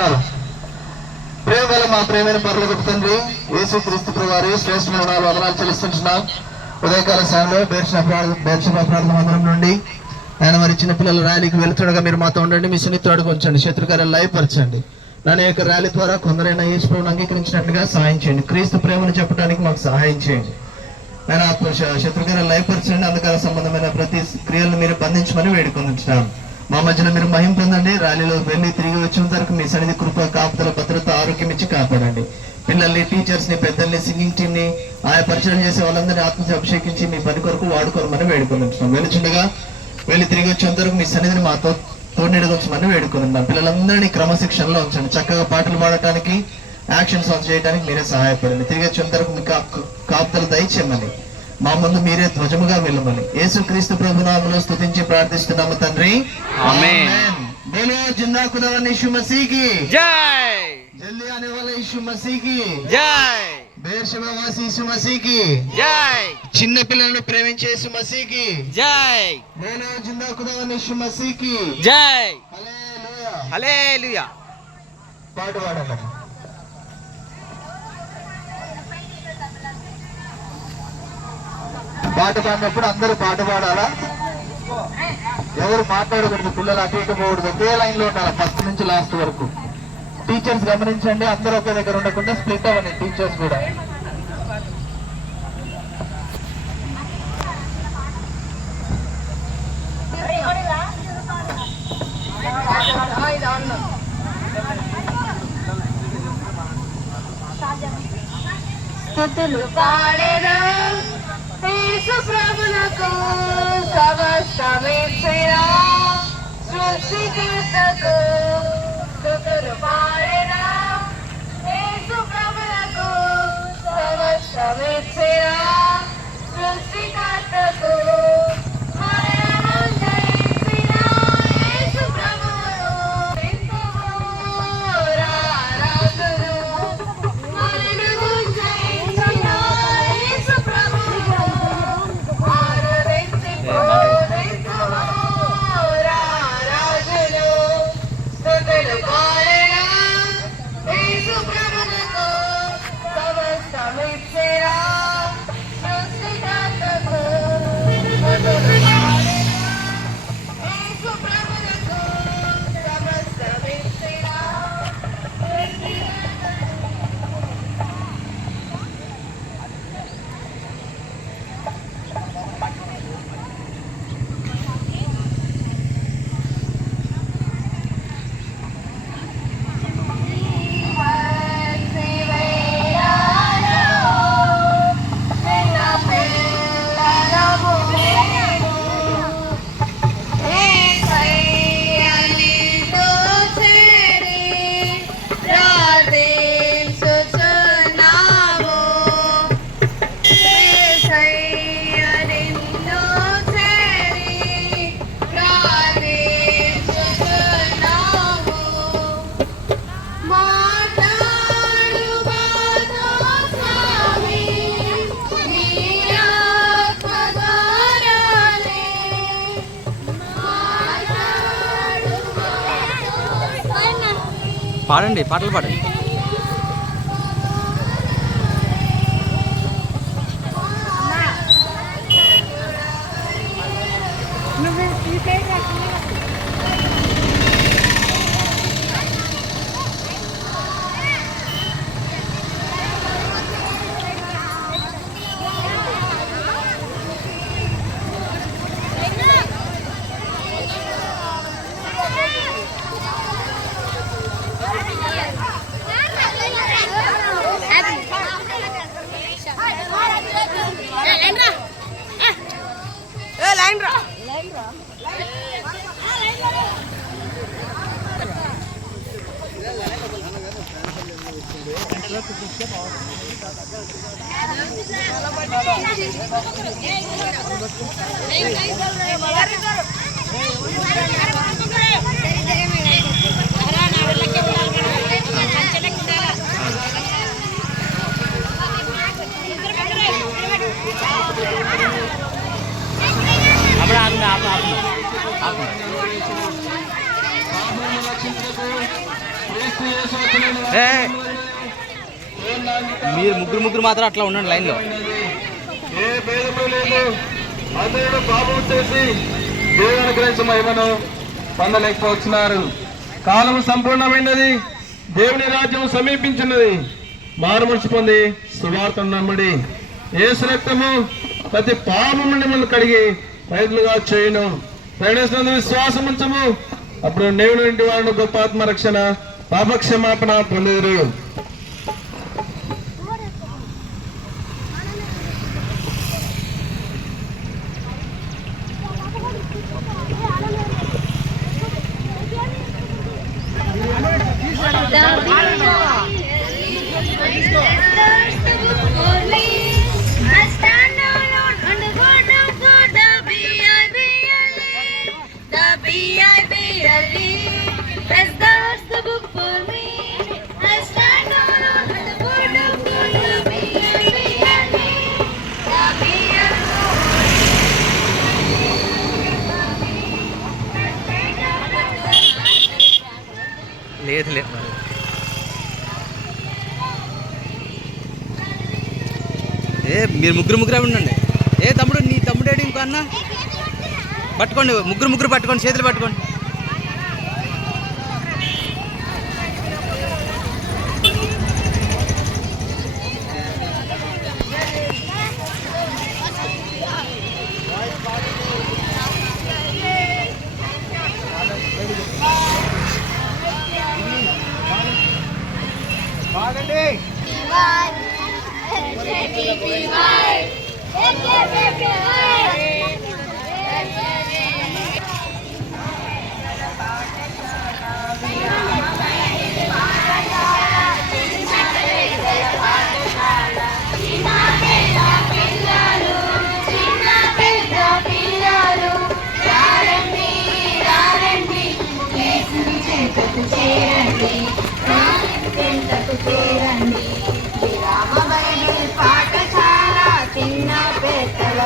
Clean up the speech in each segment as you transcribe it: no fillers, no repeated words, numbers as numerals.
ఉన్నారు. ప్రేమగల మా ప్రేమైన పరలోకపు తండ్రి యేసుక్రీస్తు ప్రభువారి శ్రేష్టమైన వందనాలు చెల్లిస్తున్నాం. ఉదయకాల సమయంలో బేర్షెబా ప్రార్థన మందిరం నుండి ఆయన మరి చిన్నపిల్లల ర్యాలీకి వెళ్తుండగా మీరు మాతో ఉండండి. మీ సున్నితోడుకు ఉంచండి, శత్రుకార్యాలు లయపరచండి. నా యొక్క ర్యాలీ ద్వారా కొందరైనా యేసు ప్రభువును అంగీకరించినట్లుగా సహాయం చేయండి. క్రీస్తు ప్రేమను చెప్పడానికి మాకు సహాయం చేయండి. నేను శత్రుకార్యాలు లయపరచండి. అంధకార సంబంధమైన ప్రతి క్రియలను మీరు బంధించమని వేడుకొనిచున్నాం. మా మధ్యలో మీరు మహిమ పొందండి. ర్యాలీలో వెళ్ళి తిరిగి వచ్చిన వరకు మీ సన్నిధి కృప, కాపుదల, భద్రత, ఆరోగ్యం ఇచ్చి కాపాడండి. పిల్లల్ని, టీచర్స్ ని, పెద్దల్ని, సింగింగ్ టీమ్ ని, ఆయా పరిచయం చేసే వాళ్ళందరినీ ఆత్మహత్య అభిషేకించి మీ పని కొరకు వాడుకోమని వేడుకొనిచున్నాం. వెలుచుండగా వెళ్ళి తిరిగి వచ్చేంత వరకు మీ సన్నిధిని మాతో తోడునిడగొచ్చమని వేడుకొనిన్నాం. పిల్లలందరినీ క్రమశిక్షణలో ఉంచండి. చక్కగా పాటలు పాడటానికి, యాక్షన్ సాంగ్స్ చేయడానికి మీరే సహాయపడండి. తిరిగి వచ్చేంత వరకు మీ కాపుదల దయచేయమని, మా ముందు మీరే ధ్వజముగా వెళ్ళమని యేసుక్రీస్తు ప్రభు నామములో స్తుతించి ప్రార్థిస్తున్నాము తండ్రి. ఆమేన్. बोलो जिंदा खुदावन यीशु मसीह की जय, जल्दी आने वाले यीशु मसीह की जय, बेरशेबा वासी यीशु मसीह की जय, చిన్న పిల్లలను ప్రేమించే యేసు మసీహ్కి జై. बोलो जिंदा खुदावन यीशु मसीह की जय. హల్లెలూయా, హల్లెలూయా. పాట పాడండి. పాట పాడినప్పుడు అందరూ పాట పాడాలా? ఎవరు మాట్లాడకూడదు, పిల్లలు అటు ఇటు పోకూడదు, ఒకే లైన్ లో ఉండాలి ఫస్ట్ నుంచి లాస్ట్ వరకు. టీచర్స్ గమనించండి, అందరూ ఒకే దగ్గర ఉండకుండా స్ప్లిట్ అవ్వండి. టీచర్స్ కూడా స్తుతులు పాడెదం యేసు ప్రభువునకు, సమస్తమిచ్చినా సృష్టికర్తకు. స్తుతులు పాడెదం యేసు ప్రభువునకు, సమస్తమిచ్చినా సృష్టికర్తకు. పాడండి, పాటలు పాడండి. ఏ, మీరు ముగ్గురు మాత్రం అట్లా ఉండండి లైన్లో. ఏ భేదము లేదు. అందరూ పాపం చేసి దేవుని అనుగ్రహించిన మహిమను పొందలేకపోతున్నారు. కాలం సంపూర్ణమైనది, దేవుని రాజ్యం సమీపించినది. మారు మనసు పొంది సువార్తను నమ్మడి యేసు రక్తము ప్రతి పాపము నుండి మనం కడిగి రైతులుగా చేయను. ప్రయాణిస్తున్నందుకు విశ్వాసం ఉంచము. అప్పుడు దేవుని నుండి వారిని గొప్ప ఆత్మరక్షణ పాపక్షమాపణ పొందుదురు. లేదు లేదు ఏ మీరు ముగ్గురు ఉండండి. ఏ తమ్ముడు, నీ తమ్ముడు ఏడు ఇంకో అన్న పట్టుకోండి. ముగ్గురు పట్టుకోండి, చేతులు పట్టుకోండి.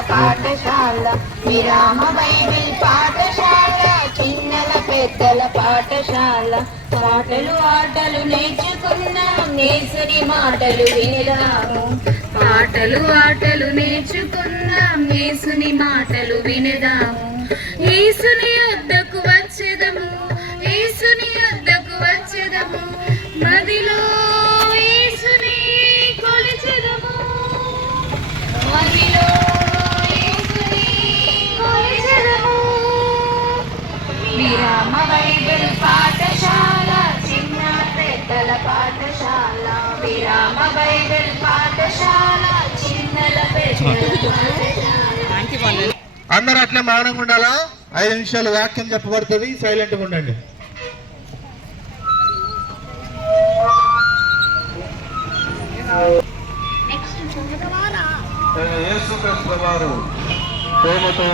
పాఠశాల విరామ బైబిల్ పాఠశాల, చిన్నల పెద్దల పాఠశాల. పాటలు ఆటలు నేర్చుకున్నాం, యేసుని మాటలు వినదాము. పాటలు ఆటలు నేర్చుకున్నాం, యేసుని మాటలు వినదాము. యేసుని వద్దకు వచ్చేదము, యేసుని వద్దకు వచ్చేదము. మదిలో యేసుని కొలిచెదము, మదిలో విరామ బైబిల్ పాఠశాల, చిన్న పెద్దల పాఠశాల. విరామ బైబిల్ పాఠశాల, చిన్నల పెద్దల పాఠశాల. అందరూ అట్లా మౌనంగా ఉండాలా? 5 నిమిషాలు వాక్యం చెప్పబడుతుంది, సైలెంట్గా ఉండండి. యేసుక్రీస్తు వారు ప్రేమతో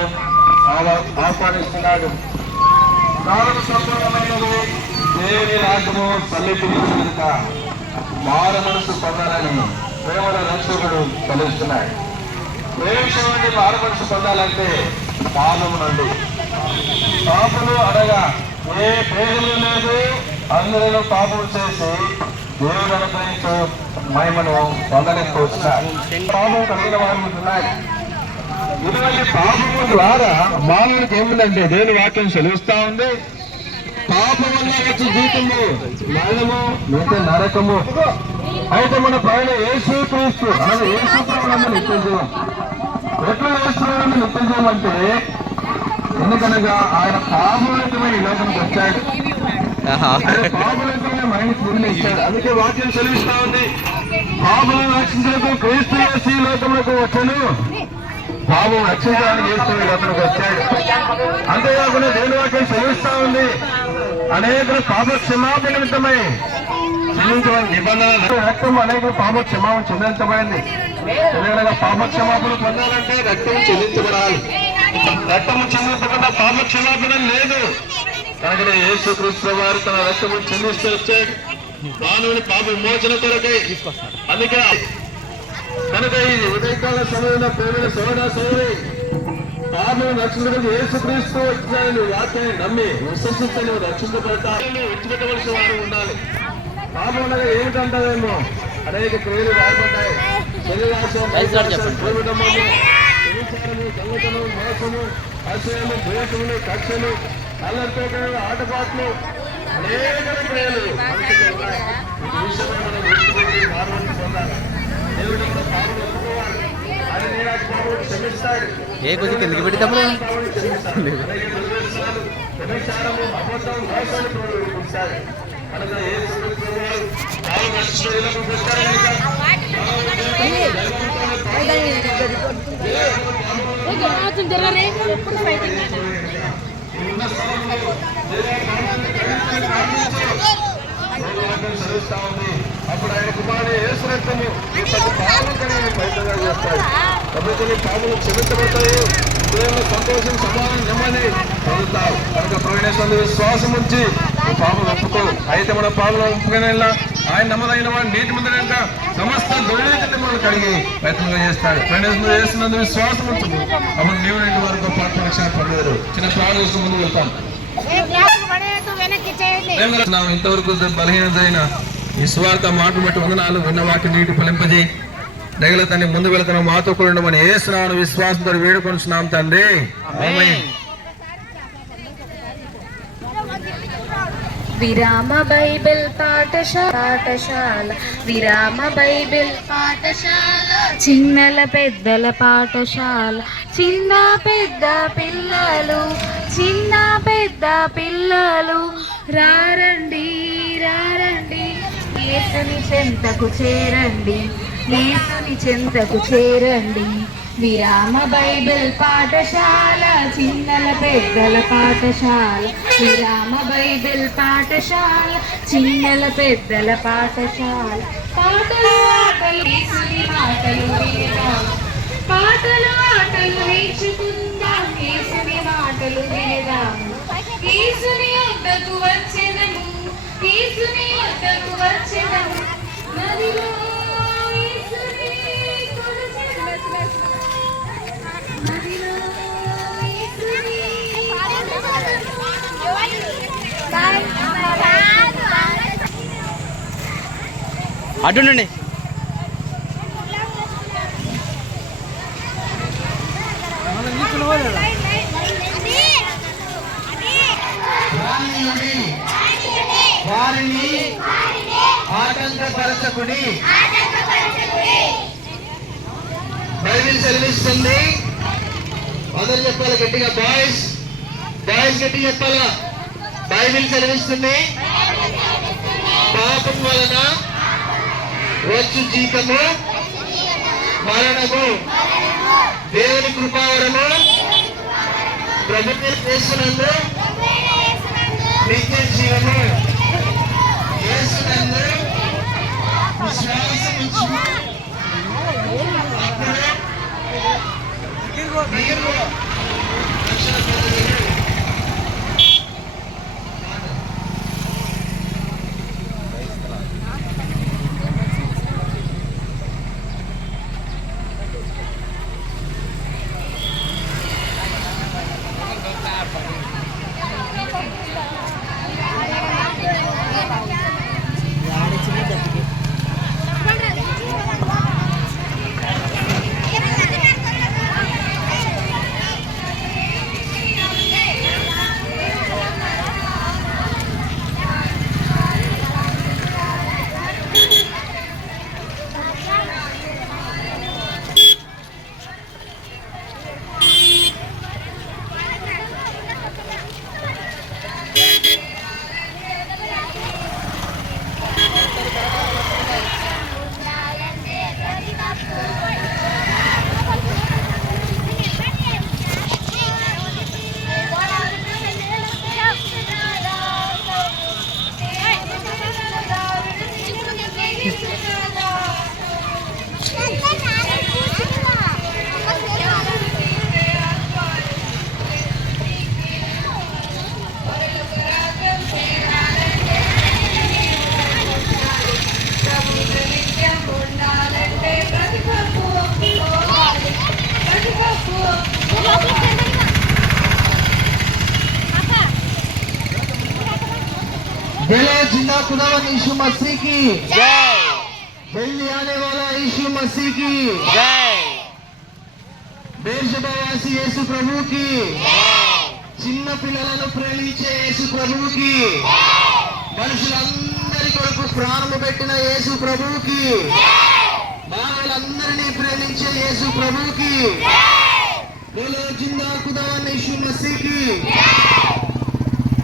ఆహ్వానిస్తున్నాడు. కాలం సంపూర్ణమైనది, దేవుని రాజ్యము సమీపించిన కనుక మారు మనసు పొందాలని ప్రేమల రక్షకుడు తెలుస్తున్నాడు. ఏ విషయం నుండి మారు మనసు పొందాలంటే పాపము నుండి. పాపము అనగా ఏ భేదము లేదు, అందరూ పాపం చేసి దేవుడు అనుగ్రహించు మహిమను పొందలేకపోతున్నారు. పాపం కలిగిన వారు ఉంటున్నారు. ఇటువంటి పాపము ద్వారా మానవునికి ఏముందంటే దేవుని వాక్యం సెలవిస్తా ఉంది, పాపం వల్ల వచ్చే జీవితము మరణము లేక నరకము. అయితే మన పైన యేసుక్రీస్తు అలాగే యేసుప్రభువును నిత్యం చేయం. ఎట్లా యేసుప్రభువును నిత్యం చేయమంటే, ఎందుకనగా ఆయన పాపరహితమైన ఈ లోకానికి వచ్చాడు. ఆయన పాపరహితమైన మహిళ తిరిగి ఇచ్చాడు. అందుకే వాక్యం సెలవిస్తా ఉంది, పాపలను రక్షించడానికి క్రీస్తు యేసు ఈ లోకములకు వచ్చాను, పాపం రక్షించడానికి యేసు ఈ లోకానికి వచ్చాడు. అంతేకాకుండా దేవుని వాక్యం సెలవిస్తా ఉంది, అనేకులు పాప క్షమాపణ నిమిత్తమై చెల్లించబడిన నిబంధన రక్తం అనేక పాప క్షమాపణ చెల్లించబడింది. ఎందుకంటే పాప క్షమాపణ పొందాలంటే రక్తం చెల్లించబడాలి. రక్తము చెల్లించకుండా పాప క్షమాపణ లేదు. కనుక యేసుక్రీస్తు వారు తన రక్తము చెల్లిస్తూ వచ్చాడు మానవుని పాప విమోచన కొరకై. అందుకే కనుక ఈ ఉదయకాల సమయంలో ప్రేమైన సోదర సోదరి, పాపను రక్షించడానికి యేసుక్రీస్తు వచ్చిన వాక్యాన్ని నమ్మి విశ్వసిస్తే నువ్వు రక్షించబడతావు. విడిచిపెట్టవలసిన వారు ఉండాలి. పాపం అనగా ఏమిటంటావేమో అనేక క్రియలు రాబడ్డాయి. దొంగతనం, మోసము, అసూయము, ద్వేషములు, కక్షలు, అల్లరితో ఆటపాట్లు, అనేక క్రియలు మనుషులు ఉన్నాయి. ఈ విషయమై మనం దృష్టి మార్పుని పొందాలి. దేవుడు మన పాపం ఒప్పుకోవాలి. అది నేను పాపం క్షమిస్తాడు. ఏ కొద్ది కిందకి పెట్టి తమ్ముడు వ్యభిచారము, అబద్ధం, మోసాన్ని ప్రోత్సహిస్తాడు. కనుక ఏ చదివిస్తా ఉంది. అప్పుడు ఆయన కుమారుడు యేసు రక్తము ఈ ప్రతి పాపం కలిగి ఫలితంగా చేస్తాడు. కాబట్టి పాపలు క్షమించబడతాయి. దేవుని సంతోషం, సమాధానం, నెమ్మది పొందుతావు. కనుక ప్రవేశం విశ్వాసం ఉంచి పాపలు ఒప్పుకో. అయితే మన పాపలు ఒప్పుకునేలా ఆయన నమ్మదైన వాడు నీటి ముందరంట సమస్త దుర్నీతిని మనం కడిగి ప్రయత్నంగా చేస్తాడు. ప్రవేశం చేస్తున్నందు విశ్వాసం ఉంచు. అప్పుడు నీవు ఇంటి వరకు పాప రక్షణ పొందారు. చిన్న ప్రాణం కోసం ముందు వెళ్తాం. ఇంతవరకు బలహీనతైన ఈ స్వార్థ మాటలు బట్టి వందనాలు. విన్న వాటిని నీటి ఫలింపజేయి. దగల తండ్రి ముందు వెళుతున్నాం, మాతో కూడా ఉండమని యేసునామమున విశ్వాసంతో వేడుకొనుచున్నాం తండ్రి. ఆమేన్. విరామ బైబిల్ పాఠశాల, విరామ బైబిల్ పాఠశాల, చిన్నల పెద్దల పాఠశాల, చిన్న పెద్ద పిల్లలు, చిన్న పెద్ద పిల్లలు రారండి రారండి, యేసుని చెంతకు చేరండి, యేసుని చెంతకు చేరండి. విరామ బైబిల్ పాఠశాల, చిన్నల పెద్దల పాఠశాల, విరామ బైబిల్ పాఠశాల, చిన్నల పెద్దల పాఠశాల. పాటలు ఆటలు యేసుని మాటలు వినదాం, పాటలు ఆటలు నేర్చుకుందాం, యేసుని మాటలు వినదాం. యేసుని వద్దకు వచ్చెదము, యేసుని వద్దకు వచ్చెదము, నదిలో యేసుని కొలిచెదము, నదిలో యేసుని అటుండండి. వారిని ఆటంకపరచకుడి. బైబిల్ సెలవిస్తుంది. అందరూ చెప్పాలి గట్టిగా. బాయ్స్ గట్టిగా చెప్పాలా. బైబిల్ సెలవిస్తుంది, పాపం వలన వచ్చు జీతము మరణము, దేవుని కృపావరము ప్రభుత్వం యేసునందు నిత్య జీవము. యేసునందు విశ్వాసం ఉంచు. నీవు రక్షణ పొందుదురు. खुदावन यीशु मसीह की जय जल्दी आने वाला यीशु मसीह की जय బేర్షెబావాసి యేసు ప్రభువుకి చిన్న పిల్లలను ప్రేమించే యేసు ప్రభువుకి మనుషులందరి కొరకు ప్రాణము పెట్టిన యేసు ప్రభువుకి మానవులందరినీ ప్రేమించే యేసు ప్రభువుకి బోలో జిందా ఖుదావన్ యీశు మసీహ్కి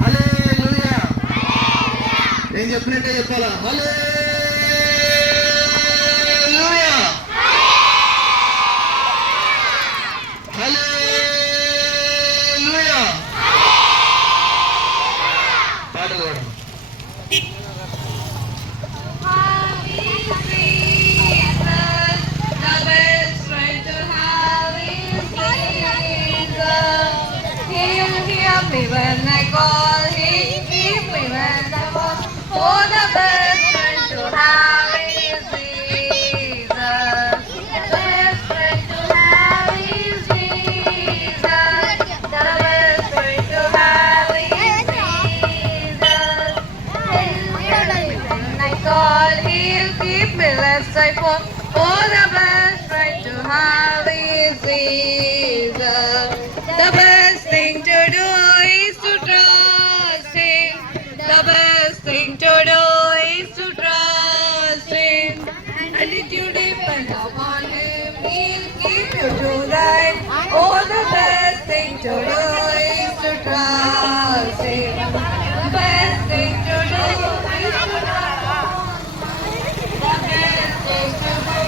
హల్లెలూయా. నేను చెప్పినట్టే చెప్పాలా? హల్లెలూయా హల్లెలూయా. పాట కూడా when I call him, keep me when I was. Oh, the best friend to have is Jesus. The best friend to have is Jesus. The best friend to have is Jesus. When I call, he'll keep me lest I fall. Oh, the best friend to have is Jesus. The best thing to do is to trust Him. The best thing to do is to trust Him. And if you depend upon Him, He'll keep you to life. Oh, the best thing to do is to trust Him. The best thing to do is to trust Him. The best thing to do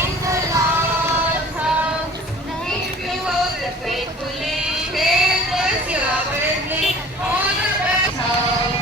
is the Lord's house. If you hold it faithfully, He'll bless you abundantly. Oh, the best house.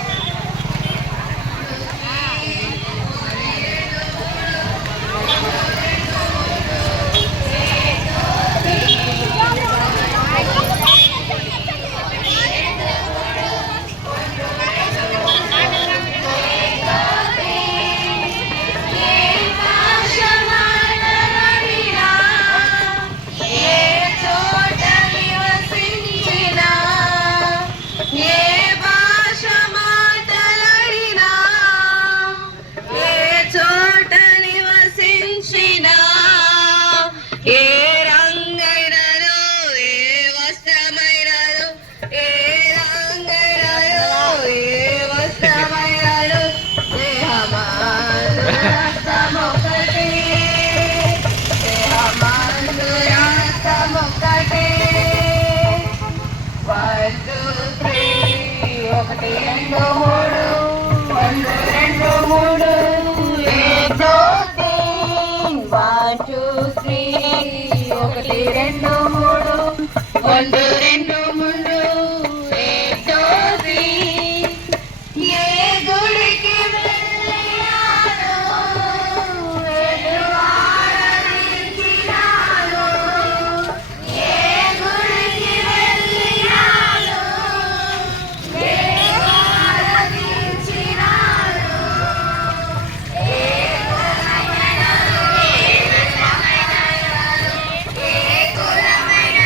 ఒకటి రెండు మూడు రెండు రెండు మూడు one two three ఒకటి రెండు మూడు రెండు రెండు మూడు ఏ గుడికి వెళ్ళినాను ఎటు ఆరాధించినాను ఏ గుడికి వెళ్ళినాను ఏ కులమైన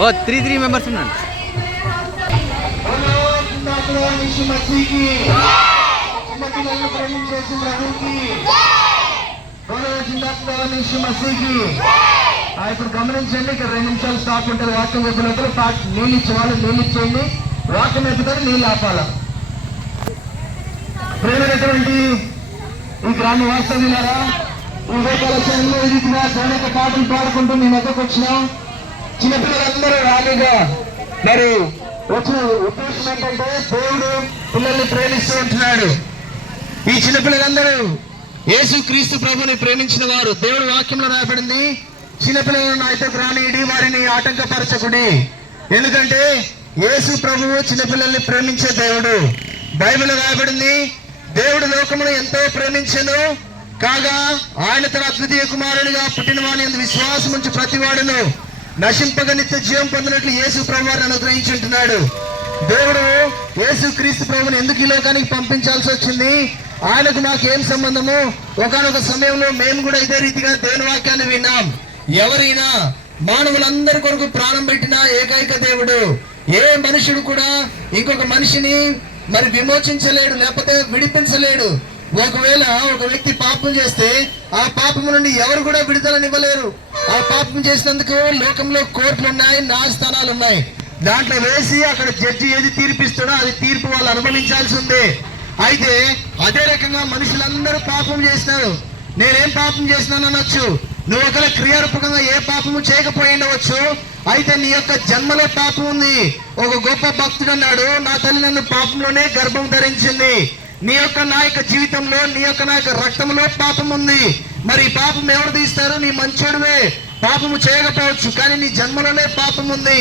ఓ 3 మెంబర్స్ ఉన్నాడు. ఇప్పుడు గమనించండి, ఇక్కడ 2 నిమిషాలు స్టాప్ ఉంటుంది. వాక్యం చెప్పినప్పుడు నీళ్ళు ఇచ్చేవాళ్ళు నీళ్ళు ఇచ్చేయండి, వాక్యం ఎప్పుతారు నీళ్ళు ఆపాల. ప్రేమైనటువంటి ఈ గ్రామ వాస్తవ్యులారా, ఈ ఉదయకాలంలో ఇది దేవుని పాటలు పాడుకుంటూ మీ మధ్యకు వచ్చినాం. చిన్నపిల్లలందరూ రాలిగా మరి వచ్చిన ఉద్దేశం ఏంటంటే దేవుడు పిల్లల్ని ప్రేమిస్తూ ఉంటున్నాడు. ఈ చిన్నపిల్లలందరూ యేసు క్రీస్తు ప్రభుని ప్రేమించిన వారు. దేవుడు వాక్యంలో రాయబడింది, చిన్నపిల్లలను నా ఇద్దరు రానిడి, వారిని ఆటంకపరచకుడి. ఎందుకంటే యేసు ప్రభువు చిన్నపిల్లల్ని ప్రేమించే దేవుడు. బైబిల్ రాయబడింది, దేవుడు లోకమును ఎంతో ప్రేమించెను కాగా ఆయన తన అద్వితీయ కుమారునిగా పుట్టిన వాని యందు విశ్వాసం ఉంచి ప్రతివాడును నశింపగ నిత్య జీవం పొందినట్లు యేసు ప్రభువారిని అనుగ్రహించుంటున్నాడు. దేవుడు యేసు క్రీస్తు ప్రభుని ఎందుకు ఈ లోకానికి పంపించాల్సి వచ్చింది? ఆయనకు మాకేం సంబంధము? ఒకనొక సమయంలో మేము కూడా ఇదే రీతిగా దేవుని వాక్యాన్ని విన్నాం. ఎవరైనా మానవులందరి కొరకు ప్రాణం పెట్టిన ఏకైక దేవుడు. ఏ మనుషుడు కూడా ఇంకొక మనిషిని మరి విమోచించలేడు, లేకపోతే విడిపించలేడు. ఒకవేళ ఒక వ్యక్తి పాపం చేస్తే ఆ పాపము నుండి ఎవరు కూడా విడుదలనివ్వలేరు. ఆ పాపం చేసినందుకు లోకంలో కోర్టులు ఉన్నాయి, న్యాయస్థానాలు ఉన్నాయి. దాంట్లో వేసి అక్కడ జడ్జి ఏది తీర్పిస్తాడో అది తీర్పు వాళ్ళు అనుభవించాల్సి ఉంది. అయితే అదే రకంగా మనుషులందరూ పాపం చేసినారు. నేనేం పాపం చేసినాను అనొచ్చు. నువ్వు ఒకవేళ క్రియారూపకంగా ఏ పాపము చేయకపోయి ఉండవచ్చు, అయితే నీ యొక్క జన్మలో పాపం ఉంది. ఒక గొప్ప భక్తుడు అన్నాడు, నా తల్లి నన్ను పాపంలోనే గర్భం ధరించింది. నీ యొక్క నా యొక్క జీవితంలో, నీ యొక్క నా యొక్క రక్తంలో పాపం ఉంది. మరి పాపం ఎవరు తీస్తారు? నీ మంచోడువే, పాపము చేయకపోవచ్చు, కానీ నీ జన్మలోనే పాపం ఉంది.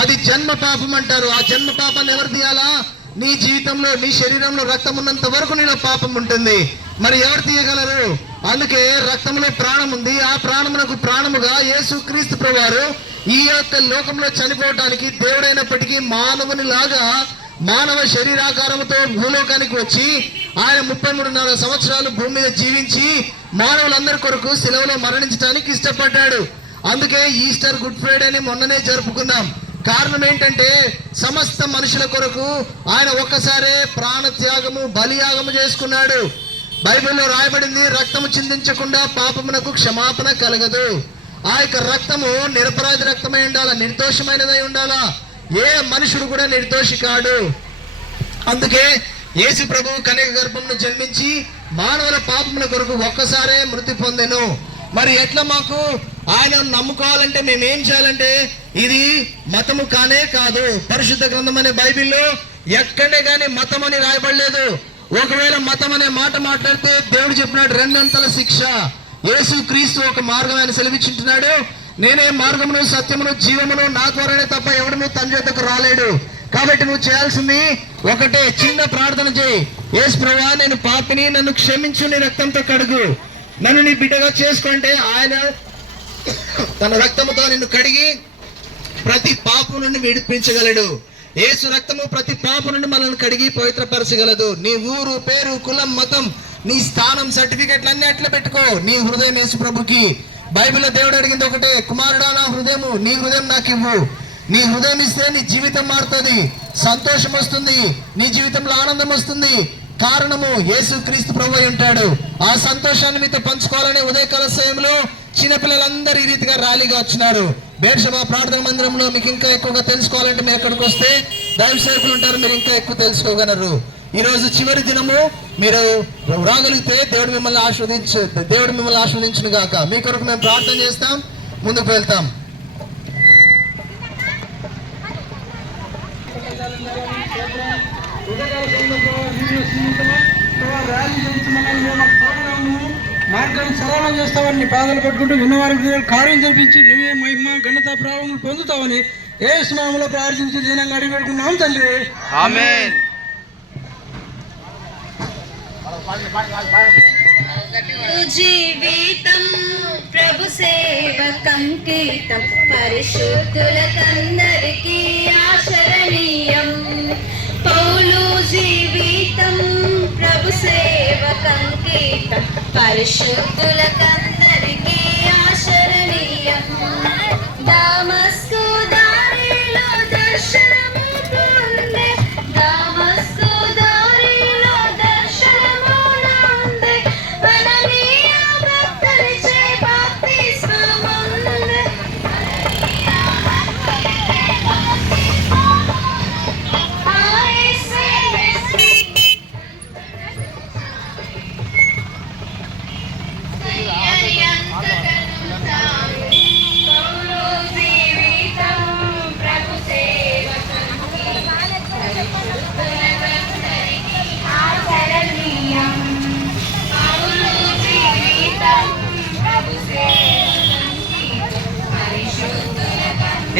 అది జన్మ పాపం అంటారు. ఆ జన్మ పాపాన్ని ఎవరు తీయాలా? నీ జీవితంలో, నీ శరీరంలో రక్తం ఉన్నంత వరకు నీలో పాపం ఉంటుంది. మరి ఎవరు తీయగలరు? అందుకే రక్తంలో ప్రాణం ఉంది. ఆ ప్రాణమునకు ప్రాణముగా యేసు క్రీస్తు ప్రభువారు ఈ యొక్క లోకంలో చనిపోవటానికి దేవుడైనప్పటికీ మానవుని లాగా మానవ శరీరాకారంతో భూలోకానికి వచ్చి ఆయన 33.5 సంవత్సరాలు భూమి మీద జీవించి మానవులందరి కొరకు శిలువలో మరణించడానికి ఇష్టపడ్డాడు. అందుకే ఈస్టర్, గుడ్ ఫ్రైడే మొన్ననే జరుపుకున్నాం. కారణం ఏంటంటే సమస్త మనుషుల కొరకు ఆయన ఒక్కసారే ప్రాణ త్యాగము, బలియాగము చేసుకున్నాడు. బైబిల్లో రాయబడింది, రక్తము చిందించకుండా పాపమునకు క్షమాపణ కలగదు. ఆ యొక్క రక్తము నిరపరాధి రక్తమై ఉండాలా, నిర్దోషమైనదై ఉండాలా. ఏ మనుషుడు కూడా నిర్దోషి కాడు. అందుకే యేసు ప్రభువు కన్యక గర్భంలో జన్మించి మానవుల పాపముల కొరకు ఒక్కసారే మృతి పొందెను. మరి ఎట్లా మాకు ఆయన నమ్ముకోవాలంటే మేమేం చేయాలంటే, ఇది మతము కానే కాదు. పరిశుద్ధ గ్రంథం అనే బైబిల్లో ఎక్కడే కానీ మతం అని రాయబడలేదు. ఒకవేళ మతం అనే మాట మాట్లాడితే దేవుడు చెప్పినాడు 2 అంతల శిక్ష. యేసు క్రీస్తు ఒక మార్గం ఆయన సెలవిచ్చుంటున్నాడు. నేనే మార్గమును, సత్యమును, జీవమును, నా ద్వారానే తప్ప ఎవడను తండ్రి వద్దకు రాలేడు. కాబట్టి నువ్వు చేయాల్సింది ఒకటే, చిన్న ప్రార్థన చేయి. యేసు ప్రభువా, నేను పాపిని, నన్ను క్షమించు, నీ రక్తంతో కడుగు, నన్ను నీ బిడ్డగా చేసుకుంటే ఆయన తన రక్తముతో నిన్ను కడిగి ప్రతి పాపం నుండి విడిపించగలడు. యేసు రక్తము ప్రతి పాపం నుండి మనల్ని కడిగి పవిత్రపరచగలదు. నీ ఊరు, పేరు, కులం, మతం, నీ స్థానం, సర్టిఫికెట్లు అన్ని అట్లా పెట్టుకో. నీ హృదయం యేసు ప్రభుకి. బైబిల్లో దేవుడు అడిగింది ఒకటే, కుమారుడా నా హృదయము, నీ హృదయం నాకు ఇవ్వు. నీ హృదయం ఇస్తే నీ జీవితం మారుతుంది, సంతోషం వస్తుంది, నీ జీవితంలో ఆనందం వస్తుంది. కారణము యేసు క్రీస్తు ప్రభు అయి ఉంటాడు. ఆ సంతోషాన్ని మీతో పంచుకోవాలనే ఉదయకాల సమయంలో చిన్నపిల్లలందరూ ఈ రీతిగా ర్యాలీగా వచ్చినారు. బేర్షబా ప్రార్థన మందిరంలో మీకు ఇంకా ఎక్కువగా తెలుసుకోవాలంటే మీరు ఎక్కడికి వస్తే దైవ సేవకులు ఉంటారు, మీరు ఇంకా ఎక్కువ తెలుసుకోగలరు. ఈ రోజు చివరి దినము, మీరు రాగలిగితే దేవుడు మిమ్మల్ని ఆశీర్వదించును గాక. మీ కొరకు మేము ప్రార్థన చేస్తాం, ముందుకు వెళ్తాం. మార్గాన్ని సరళం చేస్తావని నీ పాదాలు పట్టుకుంటూ విన్నవారికి కార్యం జరిపించి నువ్వే మహిమ, ఘనత, ప్రభావం పొందుతావని యేసు నామములో ప్రార్థించి దీనంగా అడిగి పెట్టుకున్నాం తండ్రి, ఆమేన్. జీవితం ప్రభు సేవకంకితం, పరిశుద్ధులకందరికీ ఆశరణీయం. పౌలు జీవితం ప్రభు సేవకంకితం, పరిశుద్ధులకందరికీ ఆశరణీయం. దమస్కు దారి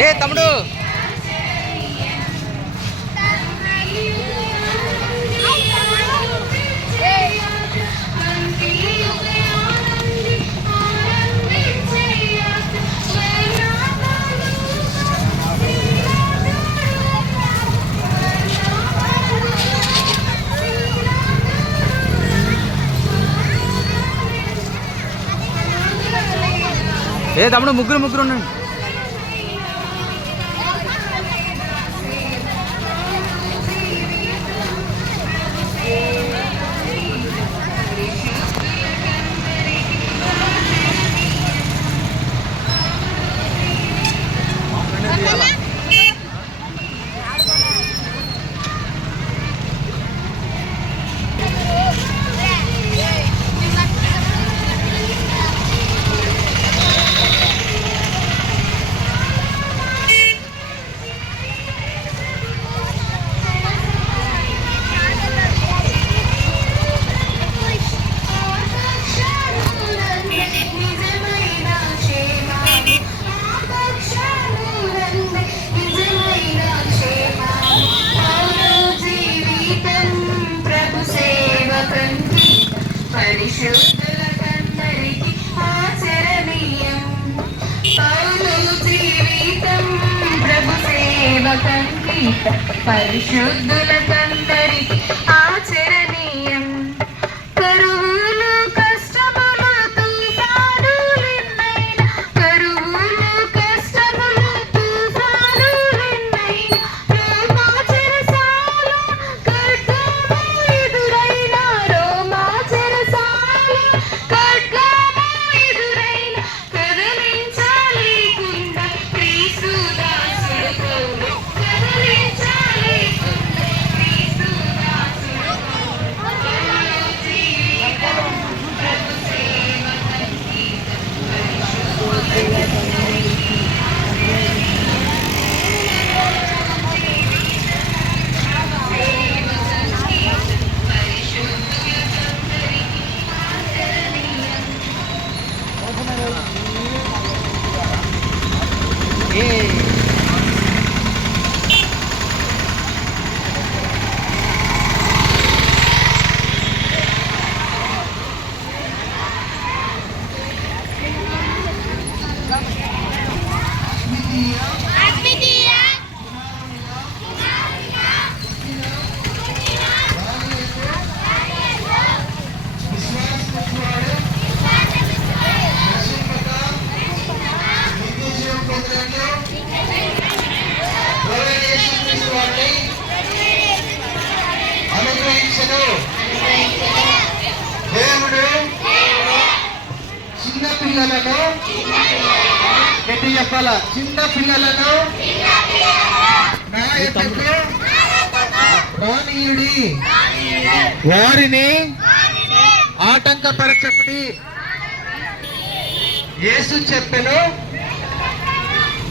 ఏ తమ్ముడు ఏ తమ్ముడు ముగ్గురు ఉండండి. పరిశుద్ధులకందరికి ఆచరణీయం. పౌలు జీవితం ప్రభు సేవకంకి పరిశుద్ధులకందరికి ఆచరణీయం. కరువులు కష్టములు తుఫానులెన్నైనా, కరువులు కష్టములు తుఫానులెన్నైనా, రోమాచెరసాల ఖడ్గము ఎదురైనా, రోమాచెరసాల ఖడ్గము ఎదురైనా కదలించలేకుండా క్రీస్తు దాసుడు పౌలు, కదలించలేకుండా క్రీస్తు దాసుడు పౌలు. పౌలు జీవితం ప్రభు సేవకంకి అనుగ్రహించను. దేవుడు చిన్న పిల్లలను గట్టి చెప్పాల, చిన్న పిల్లలను నా ఎద్దకు రానీయుడి, వారిని ఆటంకపరచకుడి. యేసు చెప్పెను,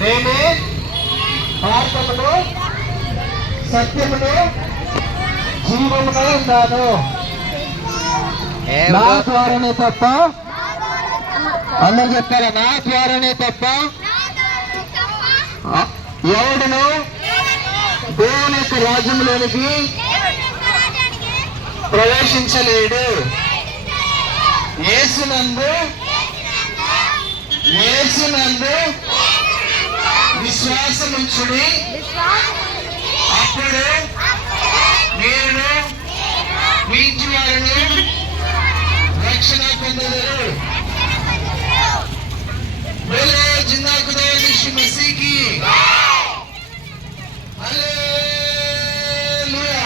నేను మార్గమును సత్యమును జీవమును ఉన్నాను. నా ద్వారానే తప్ప, అందరు చెప్పారా, నా ద్వారానే తప్ప ఎవడును దేవుని యొక్క రాజ్యంలోనికి ప్రవేశించలేడు. యేసునందు విశ్వాసముంచుడి, అప్పుడు నేను మీ ఇంటి వారిని రక్షణ పొందగలరు. बोले जिंदा खुदा यीशु मसीह की हालेलुया,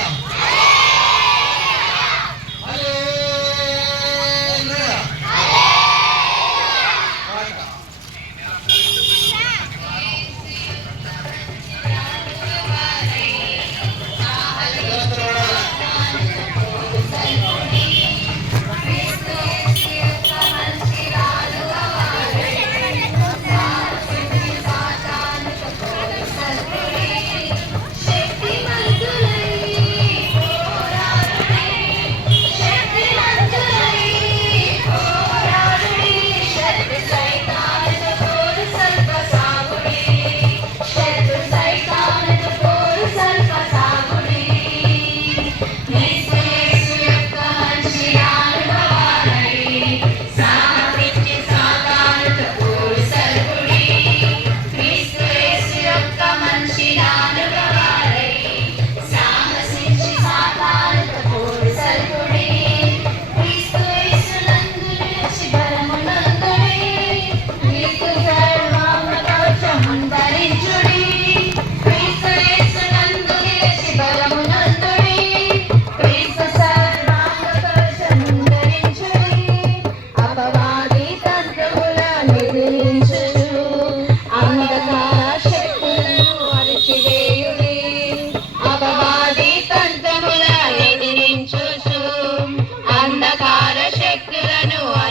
हालेलुया।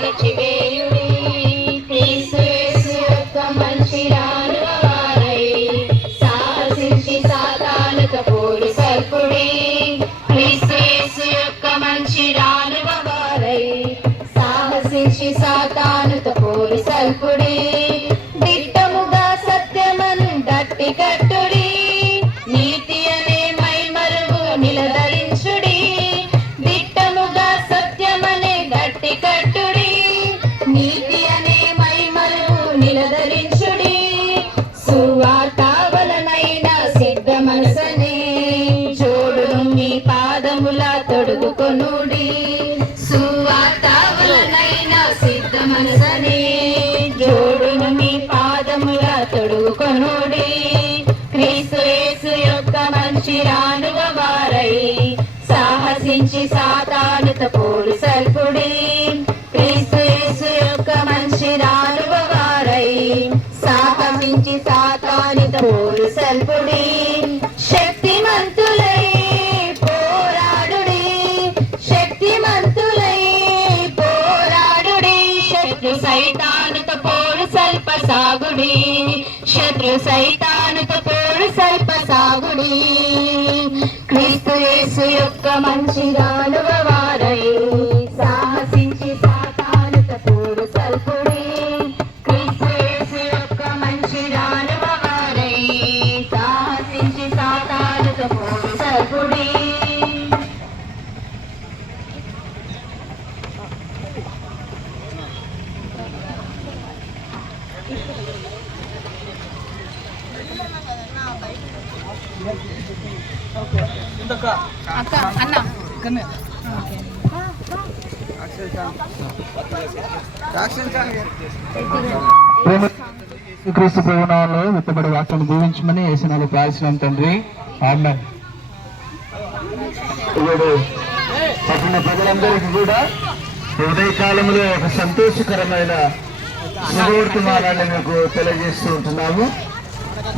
విడిచివేయుడి క్రీస్తు యేసు యొక్క మంచి రానువారై సాహసించి సాతానుతో పోరు సల్పుడి క్రీస్తు యేసు యొక్క మంచి రానువారై సాహసించి సాతానుతో పోరు సల్పుడి దిట్టముగా సత్యమను గట్టి కట్టుడి నీతి అనే మైమరుగు నిలదరించుడి దిట్టముగా సత్యమనే గట్టి కట్టుడి నీతి అనే మైమరుగు నిలదరించుడి సువార్త వలనైన సిద్ధ మనసనే జోడును మీ పాదముల తొడుగుకొనుడి సువార్త వలనైన సిద్ధ మనసనే జోడును మీ పాదముల తొడుగుకొనుడి క్రీస్తు యేసు యొక్క మంచి రానువారై సాహసించి సాతానుతో పోరు సల్పుడి క్రీస్తు యేసు యొక్క మంచి రానువారై సాహసించి సాతానుతో పోరు సల్పుడి శక్తిమంతులై పోరాడుడి శక్తిమంతులై పోరాడుడి శత్రు సైతానుతో పోరు సల్ప సాగుడి శత్రు సైతానుతో పోరు సల్ప సాగుడి క్రీస్తు యేసు యొక్క మంచి రానువారై సాహసించి సాతానుతో పోరు సల్పుడి క్రీస్తు యేసు యొక్క మంచి రానువారై సాహసించి సాతానుతో పోరు సల్పుడి అక్క అన్న క్రీస్తు ప్రభునామంలో విత్తబడి వాక్యం దీవించమని యేసునామములో ప్రార్థిస్తున్నాం తండ్రి ఆమేన్. ఇప్పుడు పట్టణ ప్రజలందరికీ కూడా ఉదయకాలంలో ఒక సంతోషకరమైన శుభవర్తమానాన్ని మీకు తెలియజేస్తూ ఉంటున్నాము.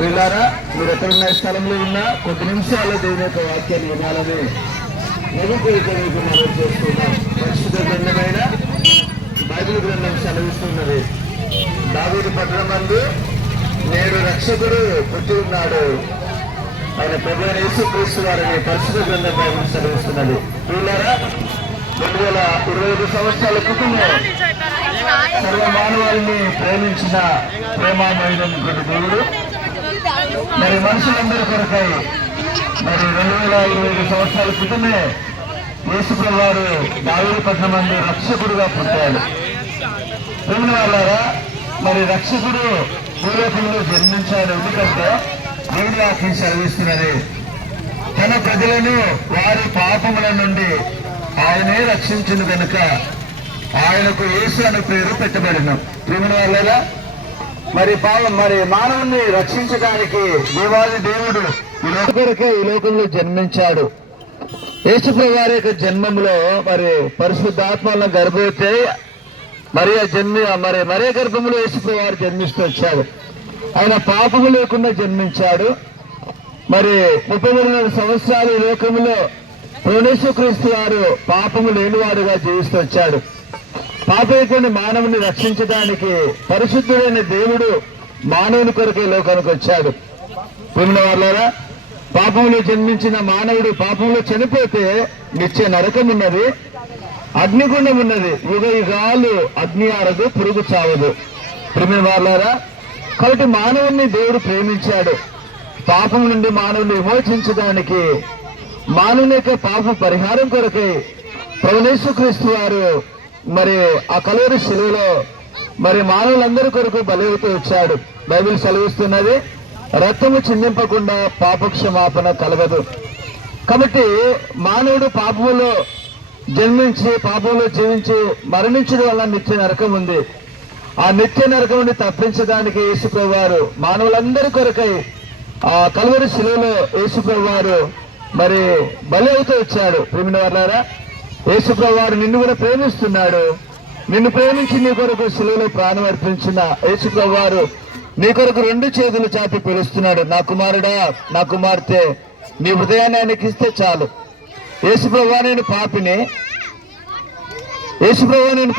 వీళ్ళారా మీరు ఎక్కడున్న స్థలంలో ఉన్నా కొద్ది నిమిషాల్లో దేవుని యొక్క వాక్యాన్ని వినాలని మనం చేస్తున్నాం. పరిశుద్ధ గ్రంథమైన బైబిల్ గ్రంథం సెలవిస్తున్నది. దావీదు పట్టణమందు నేడు రక్షకుడు పుట్టి ఉన్నాడు. ఆయన ప్రభువైన యేసుక్రీస్తు వారిని పరిశుద్ధ గ్రంథం బైబిల్ సెలవిస్తున్నది. వీళ్ళారా 2025 సంవత్సరాల క్రితమే సర్వ మానవాళిని ప్రేమించిన ప్రేమామయుడైనటువంటి దేవుడు మరి మనుషులందరి కొరకై మరి 2025 సంవత్సరాల క్రితమే యేసుప్రభు వారు దావీదు పట్టణమందు రక్షకుడుగా పుట్టాడు. ప్రేమ వాళ్ళారా మరి రక్షకుడు భూలోకంలో జన్మించాడు. ఎందుకంటే దేవుని వాక్యం సెలవిస్తున్నది, తన ప్రజలను వారి పాపముల నుండి ఆయనే రక్షించును కనుక ఆయనకు యేసు అనే పేరు పెట్టబడిన. ప్రేమ వాళ్ళారా మరి మానవుని రక్షించడానికి దేవాది దేవుడు ఈ లోకంలో జన్మించాడు. యేసుప్రభు వారి యొక్క జన్మంలో మరి పరిశుద్ధాత్మలను గర్భవతి మరే గర్భంలో యేసుప్రభు వారు జన్మిస్తూ వచ్చాడు. ఆయన పాపము లేకుండా జన్మించాడు. మరి 33 సంవత్సరాలు ఈ లోకంలో యేసుక్రీస్తు వారు పాపము లేనివాడుగా జీవిస్తూ వచ్చాడు. పాపైకొని మానవుని రక్షించడానికి పరిశుద్ధుడైన దేవుడు మానవుని కొరకు ఈ లోకానికి వచ్చాడు. ప్రియమైన వాళ్ళారా పాపంలో జన్మించిన మానవుడు పాపంలో చనిపోతే నిత్య నరకం ఉన్నది, అగ్నిగుండం ఉన్నది, యుగ యుగాలు అగ్ని ఆరదు, పురుగు చావదు. ప్రియమైన వాళ్ళారా కాబట్టి మానవుణ్ణి దేవుడు ప్రేమించాడు. పాపం నుండి మానవుని విమోచించడానికి మానవుని యొక్క పాప పరిహారం కొరకై ప్రభువైన యేసుక్రీస్తు వారు మరి ఆ కలువరి శిలువలో మరి మానవులందరి కొరకు బలవుతూ వచ్చాడు. బైబిల్ సెలవిస్తున్నది, రక్తము చిందింపకుండా పాపక్షమాపణ కలగదు. కాబట్టి మానవుడు పాపములో జన్మించి పాపంలో జీవించి మరణించడం వల్ల నిత్య నరకం ఉంది. ఆ నిత్య నరకం నుండి తప్పించడానికి యేసుప్రభు వారు మానవులందరి కొరకై ఆ కలువరి శిలువలో యేసుప్రభు వారు మరి బలి అవుతూ వచ్చాడు. ప్రేమిన వాళ్ళారా యేసుప్రభు వారు నిన్ను కూడా ప్రేమిస్తున్నాడు. నిన్ను ప్రేమించి నీ కొరకు శిలువలో ప్రాణం అర్పించిన యేసుప్రభు వారు నీ కొరకు 2 చేతులు చాపి పిలుస్తున్నాడు. నా కుమారుడా, నా కుమార్తె, నీ హృదయాన్ని ఆయనకి ఇస్తే చాలు. యేసుప్రభు నేను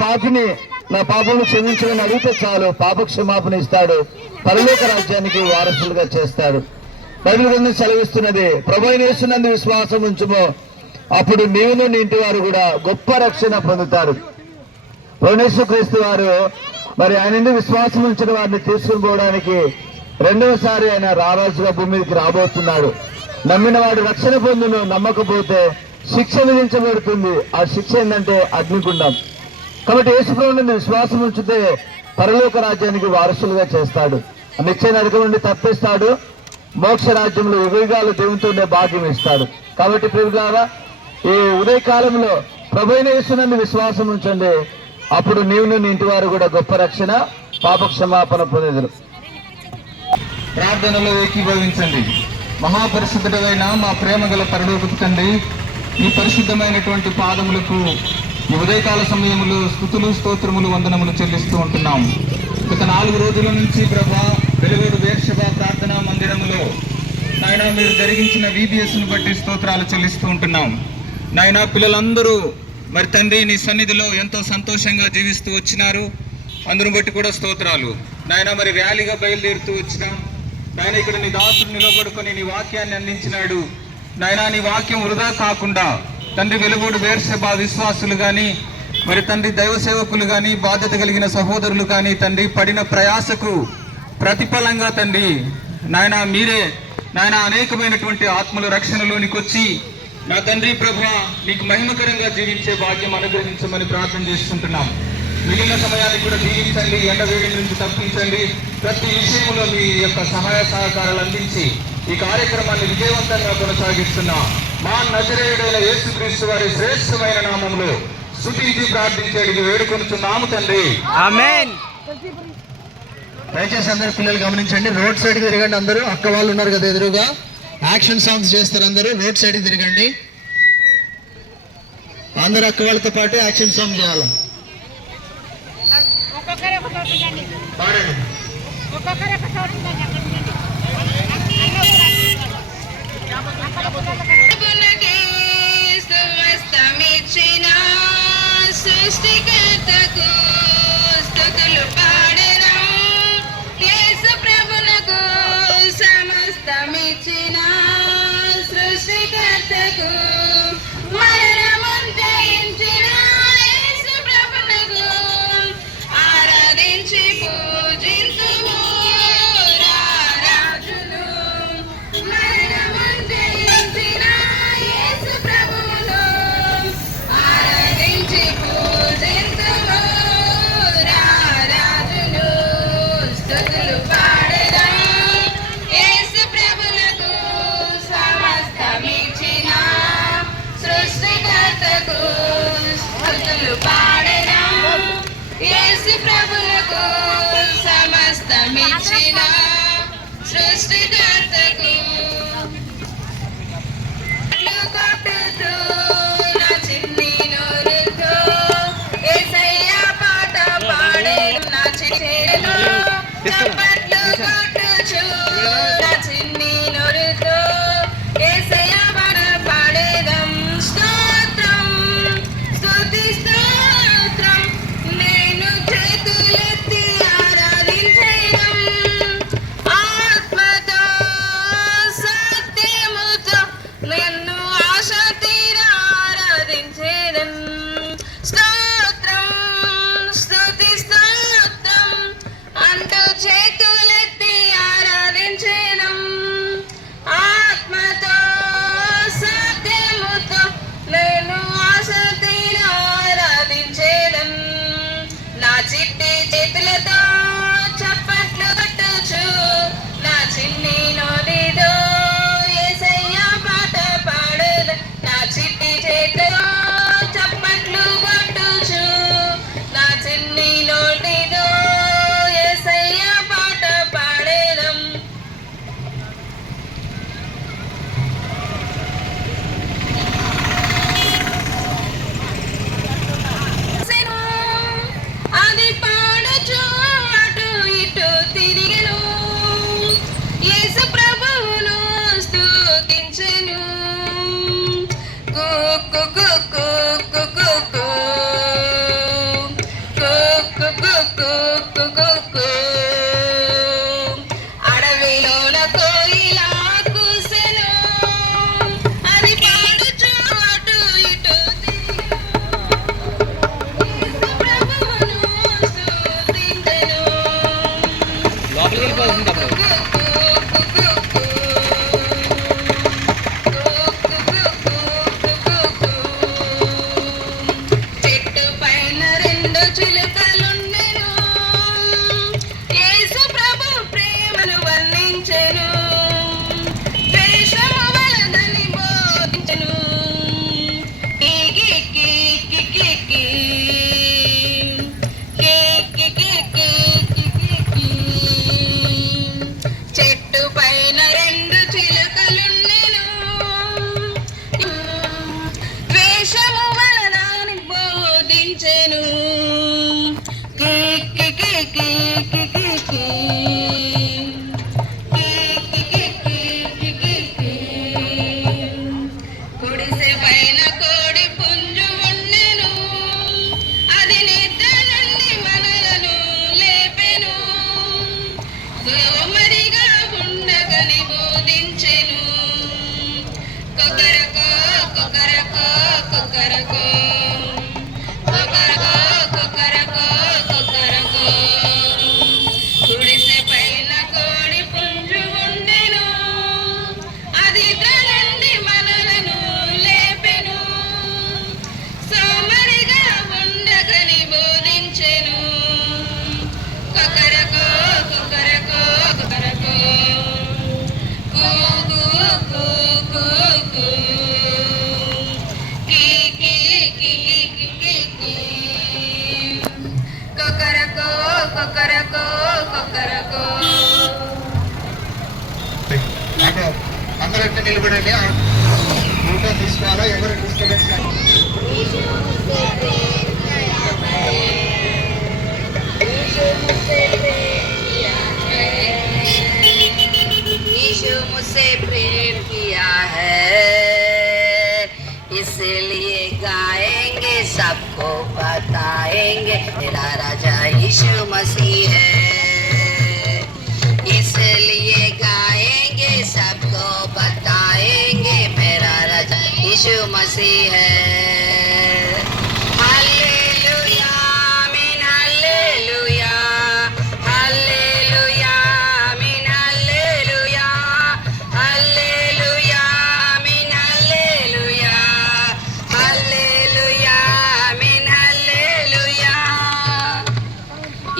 పాపిని నా పాపములు క్షమించమని అడిగితే చాలు, పాప క్షమాపణ ఇస్తాడు, పరలోక రాజ్యానికి వారసులుగా చేస్తాడు. బైబిల్ గ్రంథం సెలవిస్తున్నది, ప్రభువైన యేసునందు విశ్వాసం ఉంచుమో, అప్పుడు నీవును నీ ఇంటి వారు కూడా గొప్ప రక్షణ పొందుతారు. యేసుక్రీస్తు వారు మరి ఆయన విశ్వాసం ఉంచిన వారిని తీసుకుని పోవడానికి రెండవసారి ఆయన రారాజుగా భూమి మీదకి రాబోతున్నాడు. నమ్మిన వాడు రక్షణ పొందును, నమ్మకపోతే శిక్ష విధించబడుతుంది. ఆ శిక్ష ఏంటంటే అగ్నిగుండం. కాబట్టి యేసుప్రభువు నుండి విశ్వాసం ఉంచితే పరలోక రాజ్యానికి వారసులుగా చేస్తాడు, నిత్య నరకం నుండి తప్పిస్తాడు, మోక్ష రాజ్యంలో యుగాలు దేవునితో ఉండే భాగ్యం ఇస్తాడు. కాబట్టి ప్రియులారా, ఈ ఉదయకాలంలో ప్రభువైన యేసునందు విశ్వాసం ఉంచండి, అప్పుడు నీవును నీ ఇంటి వారు కూడా గొప్ప రక్షణ, పాప క్షమాపణ పొందేదరు. ప్రార్థనలో ఏకీభవించండి. మహాపరిశుద్ధుడైన మా ప్రేమ గల పరలోకపు తండ్రి, ఈ పరిశుద్ధమైనటువంటి పాదములకు ఈ ఉదయకాల సమయంలో స్తుతులు స్తోత్రములు వందనములు చెల్లిస్తూ ఉంటున్నాం. గత 4 రోజుల నుంచి ప్రభా వెలుగుడు వేర్షభ ప్రార్థనా మందిరములో నాయన మీరు జరిగించిన VBSను బట్టి స్తోత్రాలు చెల్లిస్తూ ఉంటున్నాం. నాయన పిల్లలందరూ మరి తండ్రి నీ సన్నిధిలో ఎంతో సంతోషంగా జీవిస్తూ వచ్చినారు, అందును బట్టి కూడా స్తోత్రాలు. నాయన మరి ర్యాలీగా బయలుదేరుతూ వచ్చినాం. నాయన ఇక్కడ నీ దాసుడు నిలబడుకొని నీ వాక్యాన్ని అందించినాడు. నాయన నీ వాక్యం వృధా కాకుండా తండ్రి వెలుగుడు వేర్షభ విశ్వాసులు కానీ మరి తండ్రి దైవ సేవకులు కానీ బాధ్యత కలిగిన సహోదరులు కానీ తండ్రి పడిన ప్రయాసకు ప్రతిఫలంగా తండ్రి నాయన మీరే నాయన అనేకమైనటువంటి ఆత్మల రక్షణలోనికి వచ్చి నా తండ్రి ప్రభువా నీకు మహిమకరంగా జీవించే భాగ్యం అనుగ్రహించమని ప్రార్థన చేసుకుంటున్నాం. మిగిలిన సమయాన్ని కూడా జీవించండి, ఎండవేడి నుంచి తప్పించండి, ప్రతి విషయంలో మీ యొక్క సహాయ సహకారాలు అందించి ఈ కార్యక్రమాన్ని విజయవంతంగా కొనసాగిస్తున్నా మా నజరేయుడైన యేసుక్రీస్తు వారి శ్రేష్టమైన నామంలో స్తుతించి ప్రార్థించేందుకు వేడుకొనుచున్నాము తండ్రి, ఆమేన్. దయచేసి అందరు పిల్లలు గమనించండి, రోడ్ సైడ్ తిరగండి. అందరూ అక్క వాళ్ళు ఉన్నారు కదా ఎదురుగా, యాక్షన్ సాంగ్స్ చేస్తారు. అందరూ రోడ్ సైడ్ తిరగండి. అందరు అక్క వాళ్ళతో పాటు యాక్షన్ సాంగ్ చేయాలి. పాడండి. సృష్టికర్తకు స్తుతులు పాడెదం, యేసు ప్రభువునకు సమస్తమిచ్చిన సృష్టికర్తకు మరణమును జయించిన యేసు ప్రభువునకు ఆరాధించి పూజింతుము రారాజులు. మరణమును జయించిన యేసు ప్రభువును ఆరాధించి పూజింతుము రారాజులు. స్తుతులు పాడెదం, యేసు ప్రభువునకు సమస్తమిచ్చిన సృష్టికర్తకు స్తుతులు పాడెదం, యేసు ప్రభువునకు సమస్తమిచ్చిన సృష్టికర్తకు. కొట్టుతూ నా చిన్ని నోరుతో యేసయ్య పాట పాడేను, నా చేతులు చప్పట్లు కొట్టుచు నా చిన్ని నోరుతో యేసయ్య పాట పాడేదం. స్తోత్రం స్తుతి స్తోత్రం, నేను చేతులెత్తి ఆరాధించేదం. ఆత్మతో సత్యముతో నిన్ను ఆశ తీరా ఆరాధించేదం. స్తోత్రం స్తుతి స్తోత్రం అంటూ చేతులెత్తి ఆరాధించేదం. అడవిలోన కోయిలా కూసెను, అది పాడుచు అటు ఇటు ప్రభువును స్తుతించెను. లోపలికి వెళ్ళిపోతుంది తమ్ముడు. చెట్టు పైన రెండు చిలుకలుండెను, యేసు ప్రభు ప్రేమను వర్ణించెను, ద్వేషము వలదని బోధించెను. కీ కీ కీ కీ కీ కీ. కీ కీ కీ కీ కీ కీ కీ. చెట్టు పైన రెండు చిలుకలుండెను, ద్వేషము వలనని బోధించెను. కీ కీ కీ కీ కీ కీ కీ. కీ కీ కీ కీ కీ కీ. గుడిసె పైన కోడి పుంజు ఉండెను, అది నిద్ర నుండి మనలను లేపెను, సోమరిగా ఉండగని బోధించెను. కొకరకో కొకరకో కొకరకో కొకరకో కొకరకో కొకరకో. గుడిసె పైన కోడి పుంజు ఉండెను, అది నిద్రనుండి మనలను లేపెను, సోమరిగా ఉండగని బోధించెను. కొకరకో కొకరకో కొకరకో. కూ కూ కూ కూ కూ. కీ కీ కీ కీ కీ కీ. కొకరకో కొకరకో కొకరకో. అంటే అందరూ ఎట్లా నిలబడండి, ఫోటో తీసుకోవాలా, ఎవరు డిస్టర్బెన్స్ यीशु मुझसे प्रेम किया है, इसलिए गाएंगे, सबको बताएंगे, मेरा राजा यीशु मसीह है। इसलिए गाएंगे, सबको बताएंगे, मेरा राजा यीशु मसीह है। हालेलुया आमीन, हालेलुया हालेलुया आमीन, हालेलुया हालेलुया आमीन, हालेलुया हालेलुया आमीन, हालेलुया।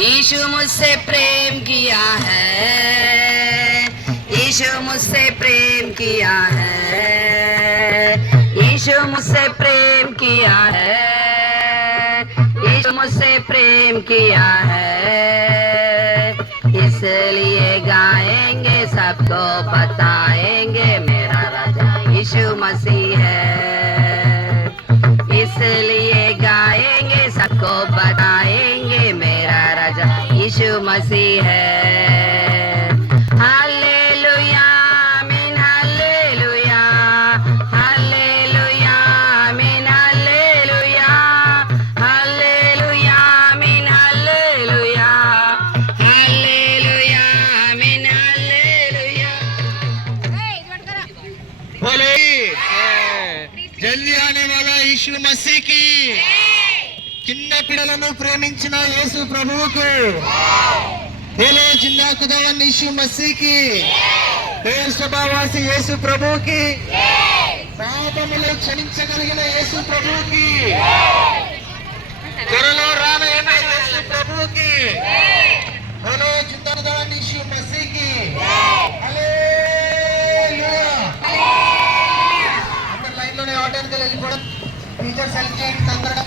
यीशु मुझसे प्रेम किया है, यीशु मुझसे प्रेम किया है, यीशु मुझसे प्रेम किया है, यीशु मुझसे प्रेम किया है। इसलिए गाएंगे, सबको बताएंगे, मेरा राजा यीशु मसीह है। इसलिए गाएंगे, सबको बताएंगे, मेरा राजा यीशु मसीह है। हालेलुया आमीन, हालेलुया हालेलुया आमीन, हालेलुया हालेलुया आमीन, हालेलुया हालेलुया आमीन, हालेलुया। बोले जल्दी आने वाला यीशु मसीह की, చిన్న పిల్లలను ప్రేమించిన యేసు ప్రభువుకు, ఏలో జిందా ఖుదావన్ యీశు మసీహ్కి, దేశ సభావాసి యేసు ప్రభువుకి, పాపములు క్షమించగలిగిన యేసు ప్రభువుకి, త్వరలో రానైన యేసు ప్రభువుకి, ఏలో జిందా ఖుదావన్ యీశు మసీహ్కి, హల్లెలూయా. అందరు లైన్లోనే ఆటోకి వెళ్ళిపోవడం, టీచర్స్ హెల్ప్ చేయండి తొందరగా.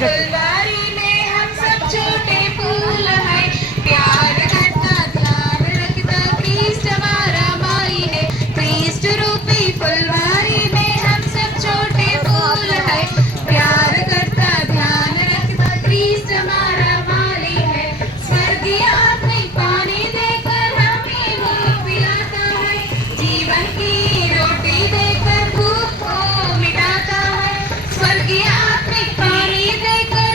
फुलवारी में हम सब छोटे फूल हैं, प्यार करता ध्यान रखता क्रिस्ट हमारा माई है। क्रिस्ट रूपी फुलवारी में हम सब छोटे फूल हैं, प्यार करता ध्यान रखता क्रिस्ट हमारा माली है। स्वर्गीय आत्मिक पानी देकर हमें भूख पिलाता है, जीवन की रोटी देकर भूख को मिटाता है। स्वर्गीय आत्मिक पानी देकर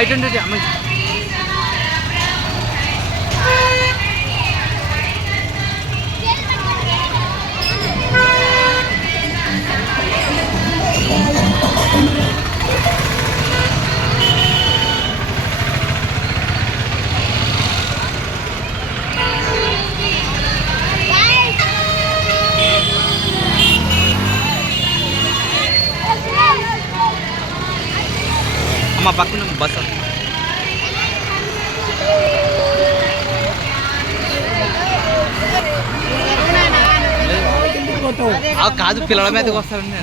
అమ్మాయి ఇటు అమ్మాయి. అమ్మ పక్కన బస్సు కాదు, పిల్లల మీదకి వస్తారండి.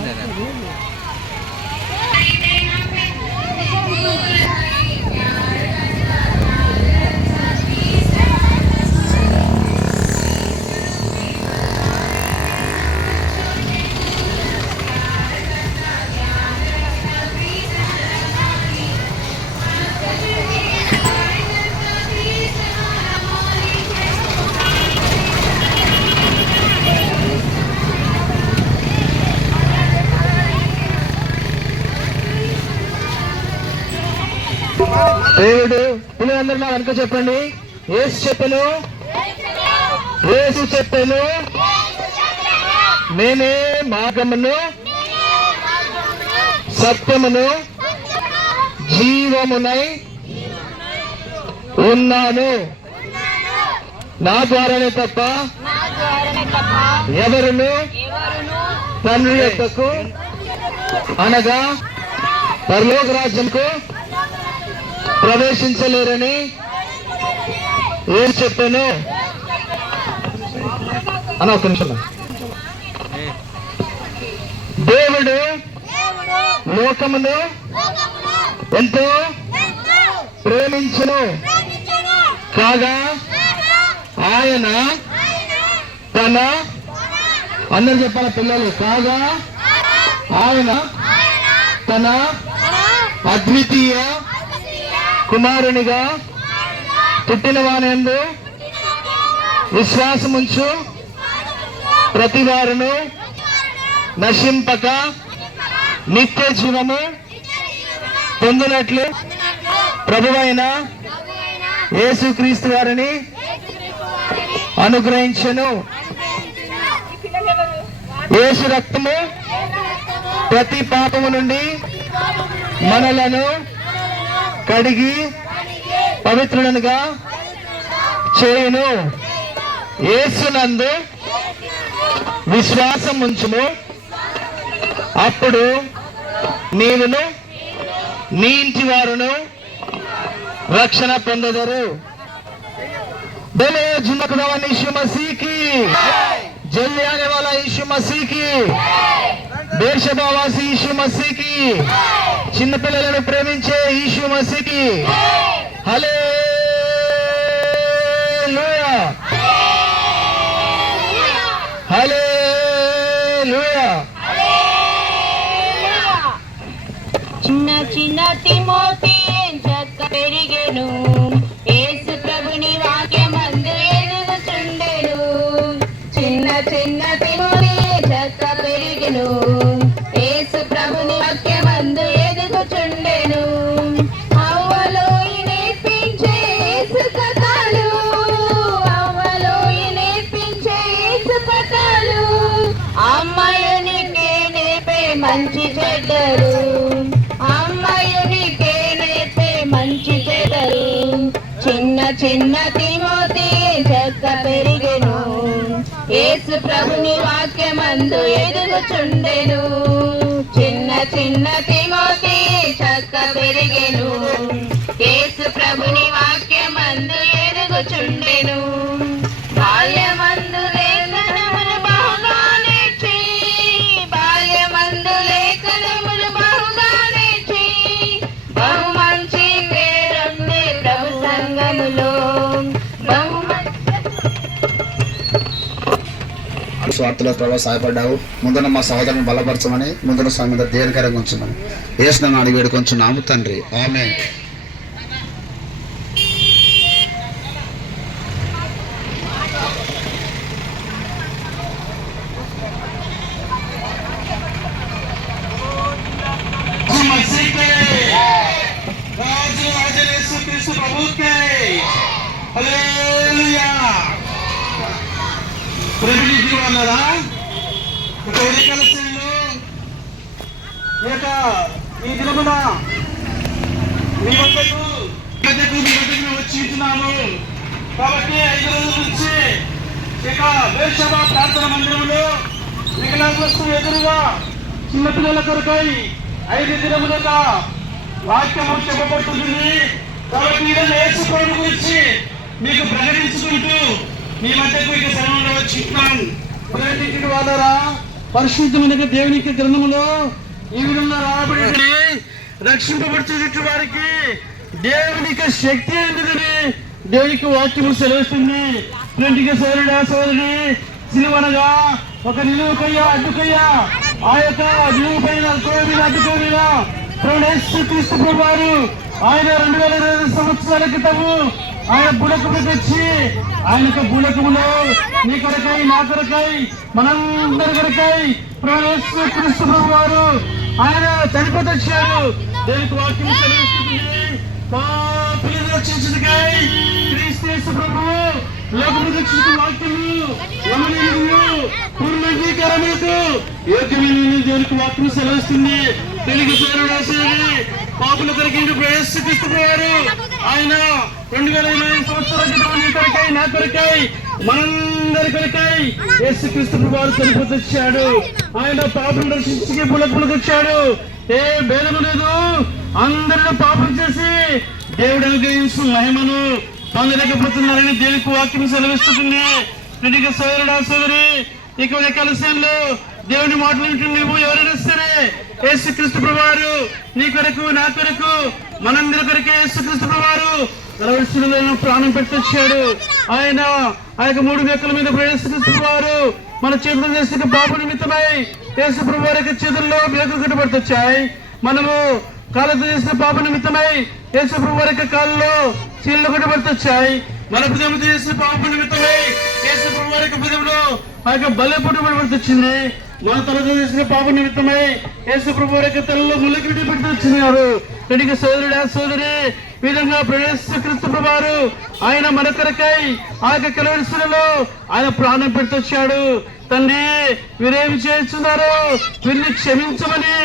దేవుడు పిల్లలందరూ నా వెనుక చెప్పండి. యేసు చెప్పెను, యేసు చెప్పెను, నేనే మార్గమును సత్యమును జీవమునై ఉన్నాను. నా ద్వారానే తప్ప ఎవరును తండ్రి యొద్దకు అనగా పరలోక రాజ్యంకు ప్రవేశించలేరని ఏం చెప్పాను అని ఒక నిమిషం. దేవుడు లోకమును ఎంతో ప్రేమించును కాగా ఆయన తన అందరు చెప్పాల పిల్లలు, కాగా ఆయన తన అద్వితీయ కుమారునిగా పుట్టిన వానందు విశ్వాసముంచు ప్రతి వారును నశింపక నిత్య జీవము పొందినట్లు ప్రభువైన యేసుక్రీస్తు వారిని అనుగ్రహించెను. యేసు రక్తము ప్రతి పాపము నుండి మనలను కడిగి పవిత్రులనుగా చేయును. యేసునందు విశ్వాసం ఉంచుము, అప్పుడు నీవును నీ ఇంటి వారును రక్షణ పొందదరు. बोले जिंदा खुदावन यीशु मसीह की, जल्दी आने वाला यीशु मसीह की, बेर्शेबा वासी यीशु मसीह की, చిన్న పిల్లలను ప్రేమించే యేసు మసీహుకి హల్లెలూయా, హల్లెలూయా. చిన్న చిన్న తిమోతి చక్క పెరిగెను, యేసు ప్రభుని వాక్యమందు ఎదుగుచుండెను. చిన్న చిన్న తిమోతి చక్క పెరిగెను, యేసు ప్రభుని వాక్యమందు ఎదుగుచుండెను. అవ్వలోయి నేర్పించే యేసు కథలు, అవ్వలోయి నేర్పించే యేసు కథలు, అమ్మాయినికే నేర్పే మంచి చెడ్డలు, అమ్మాయినికే నేర్పే మంచి చెడ్డలు. చిన్న చిన్న తిమోతి చక్క పెరిగెను, యేసు ప్రభుని వాక్యమందు ఎదుగుచుండెను. చిన్న చిన్న తిమోతి చక్క పెరిగెను, యేసు ప్రభుని వాక్యమందు ఎదుగుచుండెను. బాల్యమందు లేఖనములు బహుగా నేర్చి, బాల్యమందు లేఖనములు బహుగా నేర్చి, బహు మంచి పేరుంది ప్రభు సంఘములో, బహు స్వార్థలో ప్రభావ సహాయపడ్డావు. ముందున మా సహోదరుని బలపరచమని, ముందున స్వామి మీద దేనికరంగా ఉంచమని యేసునామమున అడిగి వేడుకొంచున్నాము తండ్రి, ఆమేన్. రాజు హల్లెలూయా. ప్రభుజీ అన్నారా ఇక ఉదయకాల సమయంలో ఈ దినమున మీ వద్దకు వచ్చి ఉంటున్నాము. కాబట్టి 5 రోజుల నుంచి ఇక వేర్షభ ప్రార్థన మందిరంలో వికలాంగులకు ఎదురుగా చిన్నపిల్లల కొరకై 5 దినములుగా వాక్యము చెప్పబడుతుంది. కాబట్టి ఈరోజు యేసు ప్రభు గురించి మీకు ప్రకటించుకుంటూ మీ మధ్యకు ఇక సమయంలో వచ్చినాం. ప్రకటించిన వాళ్ళరా పరిశుద్ధమైన దేవునికి గ్రంథములో ఈ విధంగా రాబడి రక్షింపబడుతున్న వారికి దేవునికి శక్తి ఏంటిదని దేవునికి వాక్యము సెలవుస్తుంది. ఇంటికి సోదరుడా సోదరుని సిలువనగా ఒక నిలువుకయ్యా అడ్డుకయ్యా ఆ యొక్క నిలువు పైన అడ్డుకోమిన క్రీస్తు వారు ఆయన 2020 సంవత్సరాల క్రితము ఆయన బుడకము తెచ్చి ఆయన బుడకములో నీ కొరకై నా కొరకై మనందరి కొరకై క్రీస్తు వారు ఆయన చనిపోతొచ్చాడు. దేవునికి వాక్యం సెలవిస్తుంది. పాపులను రక్షించుటకై క్రీస్తు ప్రభువు లోకము రక్షించు వాక్యము గమనించు పూర్ణీకరణకు యోగ్యమైన దేవునికి వాక్యం సెలవిస్తుంది. తెలుగు సోదరుడు పాపుల కొరకై క్రీస్తు వారు ఆయన 2020 సంవత్సరాల క్రితం నీ కొరకై నా కొరకై మనందరి కొరకై యేసుక్రీస్తు వారు చనిపోతొచ్చాడు. ఆయన పాపను రక్షించి బుడకములకు వచ్చాడు. ఏ భేదము లేదు. అందరిలో పాపం చేసి దేవుడు అనుగ్రహించు మహిమను పొందలేకపోతున్నారని దేవునికి వాక్యం సెలవిస్తుంది. ఇంటికి సోదరుడా సోదరి ఇక కలశంలో దేవుని మాటలు వింటూ నువ్వు ఎవరైనా సరే యేసుక్రీస్తు ప్రభువారు నీ కొరకు నా కొరకు మనందరి కొరకే యేసుక్రీస్తు ప్రభువారు ప్రాణం పెట్టొచ్చాడు. ఆయన ఆ యొక్క 3 వ్యక్తుల మీద యేసుక్రీస్తు ప్రభువారు మన చేతులు చేసిన పాప నిమిత్తమై యేసు ప్రభువారి యొక్క చేతుల్లో మేకులు కట్టబడుతొచ్చాయి. మనము కాళ్ళతో చేసిన పాప నిమిత్తమై యేసు ప్రభువారి యొక్క కాళ్ళలో చీళ్ళు కట్టబడుతొచ్చాయి. మన హృదయంతో చేసిన పాప నిమిత్తమై యేసు ప్రభువారి యొక్క హృదయంలో ఆ యొక్క బలె పుట్టబడుతొచ్చింది. మన తలతో చేసిన పాప నిమిత్తమై యేసు ప్రభువారి యొక్క తలలో ముళ్ళకిరీటి పెడుతొచ్చినారు. ఇంటికి సోదరుడా సోదరి ఈ విధంగా యేసుక్రీస్తు ప్రభువారు ఆయన మన కొరకై ఆ యొక్క కలవరిశిలలో ఆయన ప్రాణం పెడుతొచ్చాడు. తండ్రి వీరేమి చేస్తున్నారు వీరిని క్షమించమని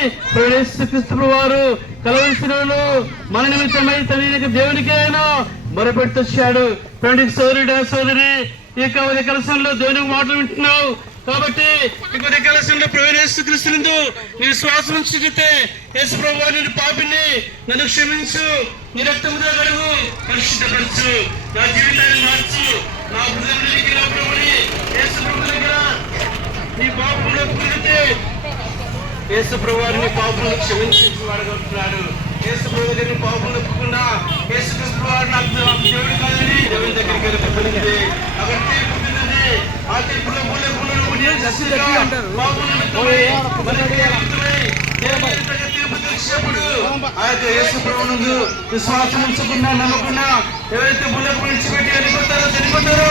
యేసుక్రీస్తు ప్రభువారు కలవరిశిలలో మన నిమిత్తమై తన దేవునికి ఆయన మొరపెడుతొచ్చాడు. ఇంటికి సోదరుడా సోదరి ఈ యొక్క కలశంలో దేవునికి మాటలు వింటున్నావు. కాబట్టి ఇంకొక కలశంలో ప్రభువైన యేసుక్రీస్తునందు నీ విశ్వాసం ఉంచితే యేసు ప్రభువు నేను పాపిని నన్ను క్షమించు నీ రక్తముతో కడుగు పరిశుద్ధపరచు నా జీవితాన్ని మార్చు నా హృదయానికి నా ప్రభుని యేసు ప్రభు దగ్గర నీ పాపములు ఒప్పుకుంటే యేసు ప్రభువు నీ పాపములు క్షమించి వాడగలుగుతున్నాడు. యేసు ప్రభు దగ్గర నీ పాపములు ఒప్పుకున్నా యేసుక్రీస్తు వాడు నాకు దేవుడు కాదని దేవుని దగ్గరికి వెళ్ళిపోతుంది. అక్కడ తీర్పుతున్నది. ఆ తీర్పులో విశ్వాసం ఉంచకుండా నమ్మకుండా ఎవరైతే బుల్లకు విడిచిపెట్టి వెళ్ళిపోతారో చనిపోతారో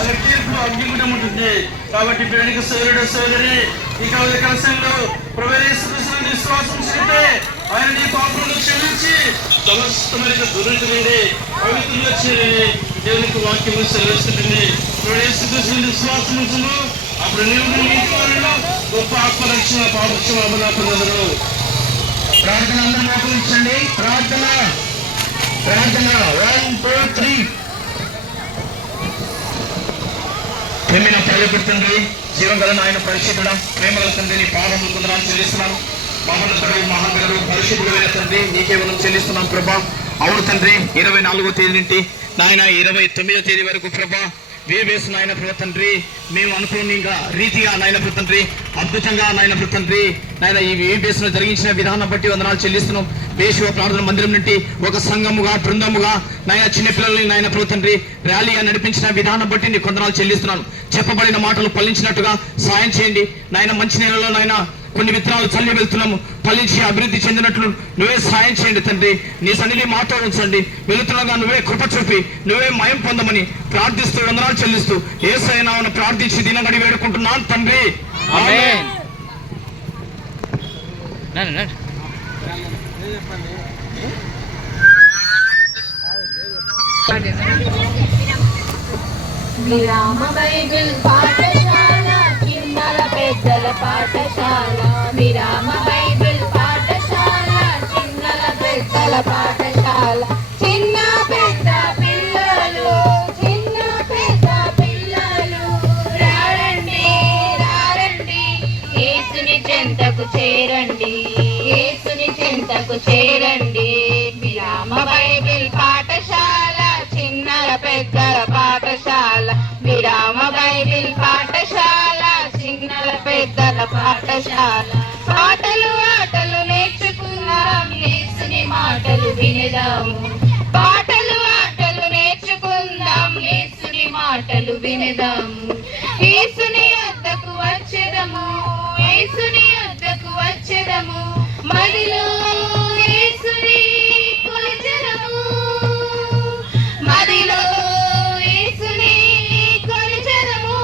అక్కడ తీర్పు అగ్నిగుండం ఉంటుంది. కాబట్టి ప్రేమిక సోదరుడు సోదరి ఇక కలశంలో ప్రవేశిస్తున్న విశ్వాసం ఉంచితే ఆయన నీ పాపలను క్షమించి సమస్తమైన దుర్నీతి నుండి పవిత్రంగా చేరి దేవునికి వాక్యము సెలవిస్తుంది. ప్రవేశిస్తున్న విశ్వాసం ఉంచును అప్పుడు నీవు గొప్ప ఆత్మరక్షణ పాపక్షమ అమలాపదరు. ప్రార్థన అందరూ మోకరించండి. ప్రార్థన ప్రార్థన 1 2 3. ప్రేమైన పల్లెపూడి తండ్రి జీవంగల ఆయన పరిశుద్ధుడా ప్రేమగల తండ్రి నీ పాదములు కొందరాలు చెల్లిస్తున్నాను. మహోన్నతుడు మహాగరుడు పరిశుద్ధుడైన తండ్రి నీకే మనం చెల్లిస్తున్నాం ప్రభా. అవును తండ్రి 24వ తేదీ నుండి నాయన 29వ తేదీ వరకు ప్రభా వేవేసు నాయన ప్రభు తండ్రి మేము అనుకోనిగా రీతిగా నాయన ప్రభు తండ్రి అద్భుతంగా నాయన ప్రభు తండ్రి నాయన ఈ వేవేసులో జరిగించిన విధానం బట్టి వందనాలు చెల్లిస్తున్నాం. వేషవ ప్రార్థన మందిరం నుండి ఒక సంఘముగా బృందముగా నాయన చిన్నపిల్లల్ని నాయన ప్రభు తండ్రి ర్యాలీగా నడిపించిన విధానం బట్టి నీ కొందనాలు చెల్లిస్తున్నాను. చెప్పబడిన మాటలు ఫలించినట్టుగా సాయం చేయండి నాయన. మంచి నెలలో నాయన కొన్ని విత్తనాలు చల్లి వెళ్తున్నాము ఫలించి అభివృద్ధి చెందినట్లు నువ్వే సాయం చేయండి తండ్రి. నీ సన్నిధి మాతో ఉంచండి. వెళుతుండగా నువ్వే కృప చూపి నువ్వే మయం పొందమని ప్రార్థిస్తూ వందనాలు చెల్లిస్తూ యేసయ్య నామమున ప్రార్థించి దినం గడి వేడుకుంటున్నాను తండ్రి. ఆమేన్. చెప్పండి విరామ బైబిల్ పాఠశాల చిన్నల పెద్దల పాఠశాల విరామ బైబిల్ పాఠశాల చిన్నల పెద్దల పాఠశాల చిన్న పెద్ద పిల్లలు రారండి రారండి యేసుని చెంతకు చేరండి యేసుని చెంతకు చేరండి విరామ బైబిల్ పాఠశాల చిన్నల పెద్దల పాఠశాల విరామ బైబిల్ పాఠశాల చిన్నల పెద్దల పాఠశాల పాటలు ఆటలు నేర్చుకుందాం యేసుని మాటలు వినదాము పాటలు ఆటలు నేర్చుకుందాం యేసుని మాటలు వినదాము యేసుని వద్దకు వచ్చెదము యేసుని వద్దకు వచ్చెదము మదిలో యేసుని కొలిచెదము మదిలో యేసుని కొలిచెదము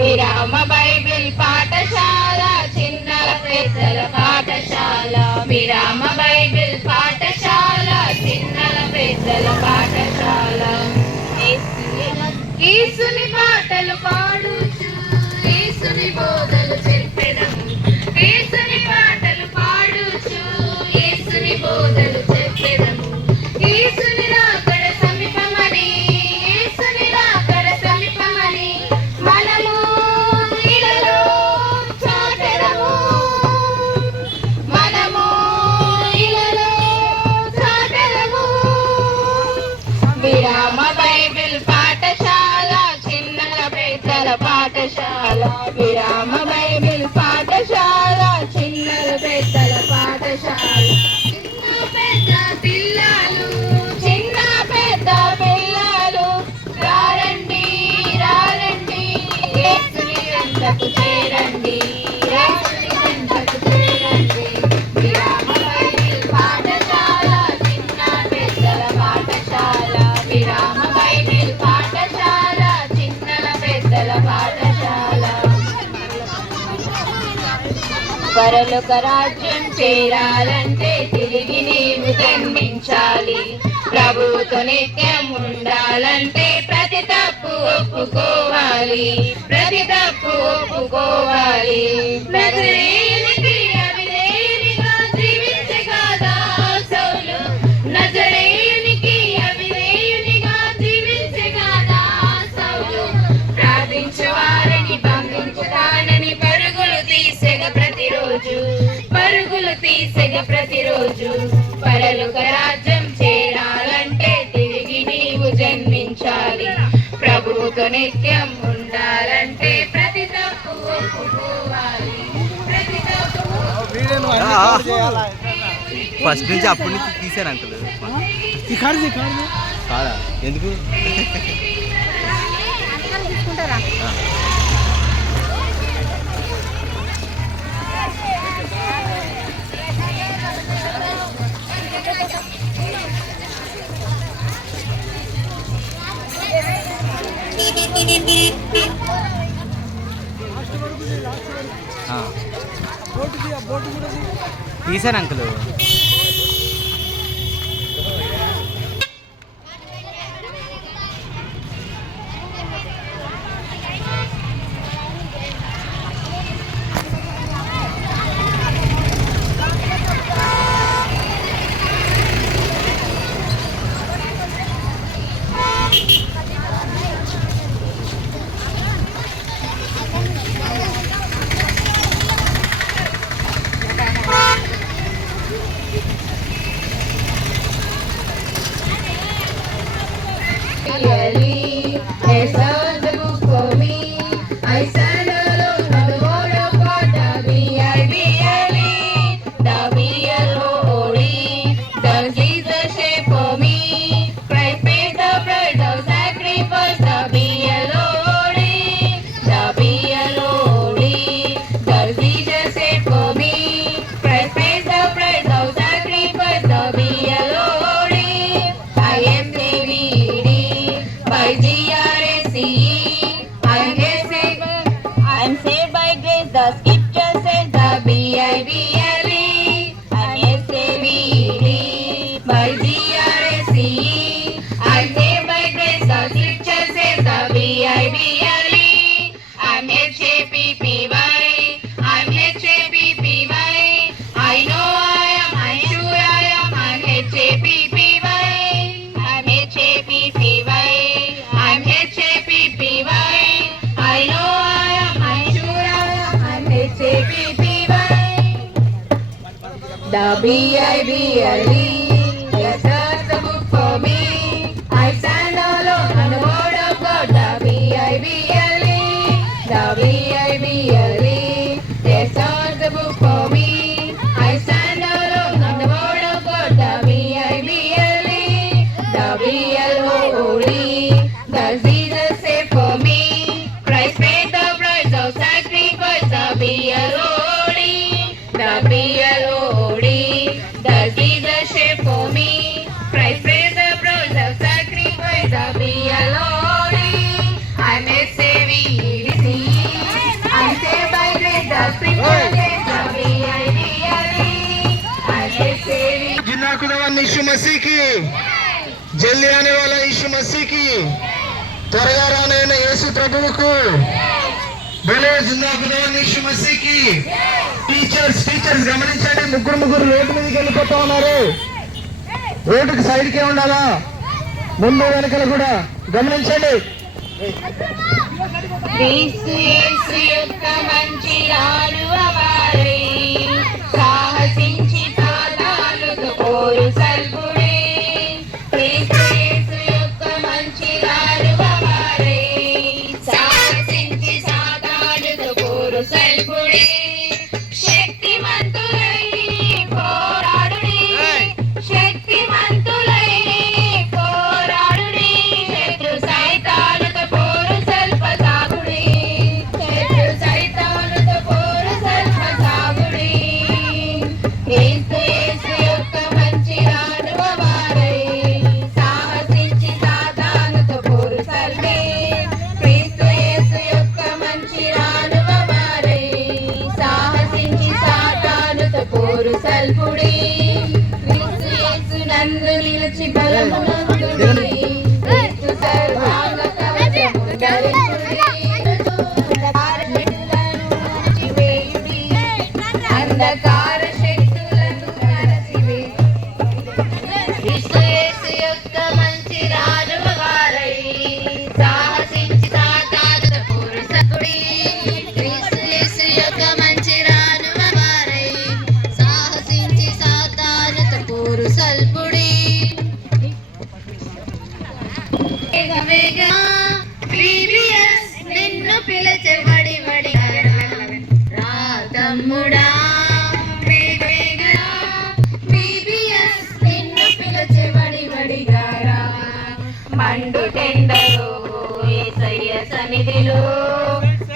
విరామ బైబిల్ పాఠశాల చిన్నల పెద్దల పాఠశాల విరామ బైబిల్ పాఠశాల చిన్నల పెద్దల పాఠశాల యేసుని పాటలు పాడుచు యేసుని బోధలు చెప్పెదము యేసుని పాటలు పాడుచు యేసుని బోధలు చెప్పెదము యేసుని రాకడ సమీపమని యేసుని రాకడ సమీపమని మనము ఇలలో చాటెదము మనము ఇలలో చాటెదము విరామ బైబిల్ పాఠశాల చిన్నల పెద్దల పాఠశాల విరామ బైబిల్ పాఠశాల చిన్నల పెద్దల పాఠశాల చిన్న పెద్ద పిల్లలు రారండి రారండి యేసుని చెంతకు చేరండి యేసుని చెంతకు చేరండి విరామ బైబిల్ పాఠశాల చిన్న పెద్దల పాఠశాల విరామ బైబిల్ పాఠశాల చిన్నల పెద్దల పాఠశాల పరలోక రాజ్యం చేరాలంటే తిరిగి నీవు జన్మించాలి ప్రభువుతో నిత్యం ఉండాలంటే ప్రతి తప్పు ఒప్పుకోవాలి ప్రతి తప్పు ఒప్పుకోవాలి నజరేయునికి అవిధేయునిగా జీవించే కాదా సౌలు నజరేయునికి అవిధేయునిగా జీవించే కాదా సౌలు ప్రార్థించు వారిని బంధించుతానని పరుగులు తీసెగ ప్రతిరోజు పరలోక రాజ్యం చేరాలంటే తిరిగి నీవు జన్మించాలి ప్రభువుతో నిత్యం ఉండాలంటే ప్రతి తప్పు ఒప్పుకోవాలి ప్రతి తప్పు ఫస్ట్ నుంచి అప్పటి నుంచి తీసాను అంకుల్ కాదా ఎందుకు తీసాను uncle The scripture says the B-I-B-L-E and S-A-V-E by G-R-A-C-E. I say by grace, the scripture says S-A-P-P-Y. The B-I-B-L-E. Yes, that's the book for me. I stand alone on the word of God. The B-I-B-L-E. The B-I-B-L-E. Yes, that's the book for me. I stand alone on the word of God. The B-I-B-L-E. The B-L-O-O-D. The Jesus saved for me. Christ paid the price of sacrifice. The B-L-O-O-D. The B-L-O-O-D. The Jesus saved for me. Christ paid the price of sacrifice. The B-L-O-O-D. I'm a saved. I'm saved by grace. The sprinkle grace. The B-I-B-L-E. I'm a saved. जिन्ना खुदावन यीशु मसीह की, जल्दी आने वाला यीशु मसीह की, త్వరగా రానైన యేసు ప్రభువుకు, బలే జిందా ఖుదావన్ యీశు మసీహ్కి. Teachers గమనించండి, ముగ్గురు రోడ్డు మీదకి వెళ్ళిపోతా ఉన్నారు. రోడ్డుకి సైడ్కే ఉండాలా, ముందు వెనకలు కూడా గమనించండి. క్రీస్తు యేసు యొక్క మంచి రాలువవారై, సాహసించి పాదాలకు పోరు సల్పుడే. క్రీస్తు యేసు యొక్క మంచి రాలువవారై, సాహసించి సాతానుకు పోరు సల్పుడే. శక్తిమంతులై పోరాడుడి, శక్తిమంతులై పోరాడుడి. శత్రు సైతానుతో పోరు సల్ప సాగుడి, శత్రు సైతానుతో పోరు సల్ప సాగుడి. క్రీస్తు యేసు యొక్క మంచి రాలువవారై, సాహసించి సాతానుతో పోరు సల్పే. క్రీస్తు యేసు యొక్క మంచి రాలువవారై, సాహసించి సాతానుతో పోరు సల్పుడి. క్రీస్తు యేసు నందు నిలిచి బలమునందుడి, క్రీస్తు సర్వాంగ కవచము ధరించుడి. అంధకార శక్తులను అణచివేయుడి, అంధకార శక్తులను అణచివేయుడి. క్రీస్తు యేసు యొక్క మంచి రాలువవారై, సాహసించి సాతానుతో పోరు సల్పుడి. క్రీస్తు యేసు యొక్క మంచి రాలువవారై, సాహసించి సాతానుతో పోరు సల్పుడి. వేగవేగా VBS నిన్ను పిలిచే వడి వడిగా రా తమ్ముడా. వేగవేగా VBS నిన్ను పిలిచే వడి వడిగా రా. మండు టెండలో యేసయ్య సన్నిధిలో,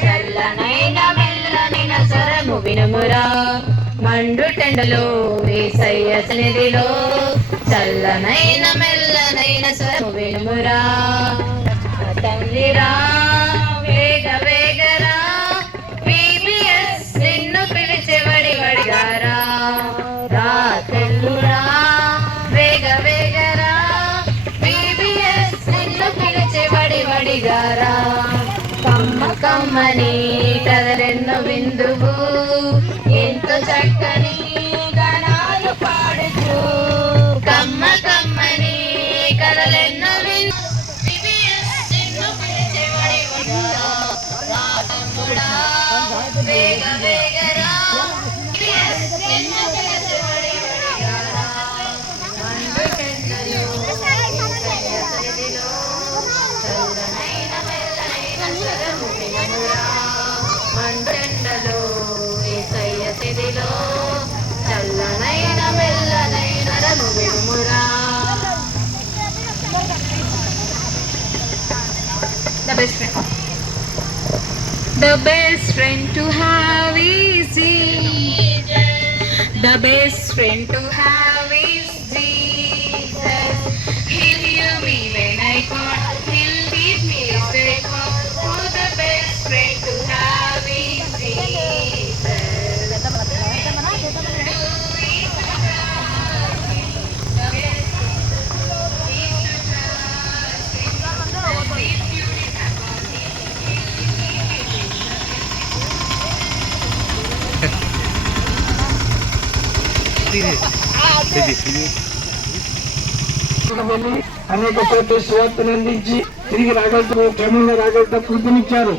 చల్లనైన మెల్లనైన స్వరము వినుమురా. మండు టెండలో యేసయ్య సన్నిధిలో, చల్లనైన మెల్లనైన స్వరము వినుమురా. తండ్రిరా వేగవేగరా, VBS నిన్ను పిలిచే వడి వడిగా రా. రా తెల్లురా వేగవేగరా, VBS నిన్ను పిలిచే వడి వడిగా రా. కమ్మ కమ్మని కదలెన్నో విందువు, ఎంతో చక్కని గణాలు పాడుచు. కమ్మ కమ్మని కదలెన్నో విందు, VBS నిన్ను పిలిచే వడి వడిగా రా తమ్ముడా. వేగవేగరా, VBS నిన్ను పిలిచే వడి వడిగా రా. మండు టెండలో యేసయ్య సన్నిధిలో, చల్లనైన మెల్లనైన స్వరము వినుమురా. మంటెండలో యేసయ్య సన్నిధిలో, చల్లనైన మెల్లనైన స్వరము వినుమురా. The best friend to have is Jesus. The best friend to have is Jesus. He'll hear me when I call, he'll lead me straight for. Oh, the best friend to have is Jesus. అనేక చోట్ల సువార్తను అందించి తిరిగి రాగలతో క్షేమంగా రాగలతో పిలుపునిచ్చారు.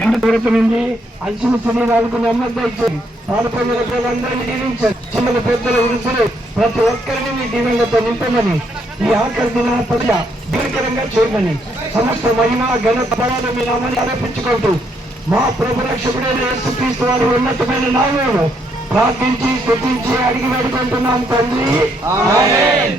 ఎంత దూరమైంది అలసిన శరీరాలకు నెమ్మది ఇచ్చింది పాల్పొందిన ప్రజలందరినీ దీవించారు. చిన్నలు పెద్దలు వృద్ధులు ప్రతి ఒక్కరిని మీ దీవెనలతో నింపమని ఈ ఆఖరి దిన ప్రజ భీకరంగా చేయమని సమస్త మహిమ ఘనత బలాలు మీ నామాన్ని ఆరోపించుకుంటూ మా ప్రభు రక్షకుడైన యేసుక్రీస్తు వారి ఉన్నతమైన నామములో ప్రార్థించి స్తుతించి అడిగి వేడుకుంటున్నాం తండ్రి. ఆమేన్.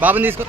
బాబుని తీసుకో.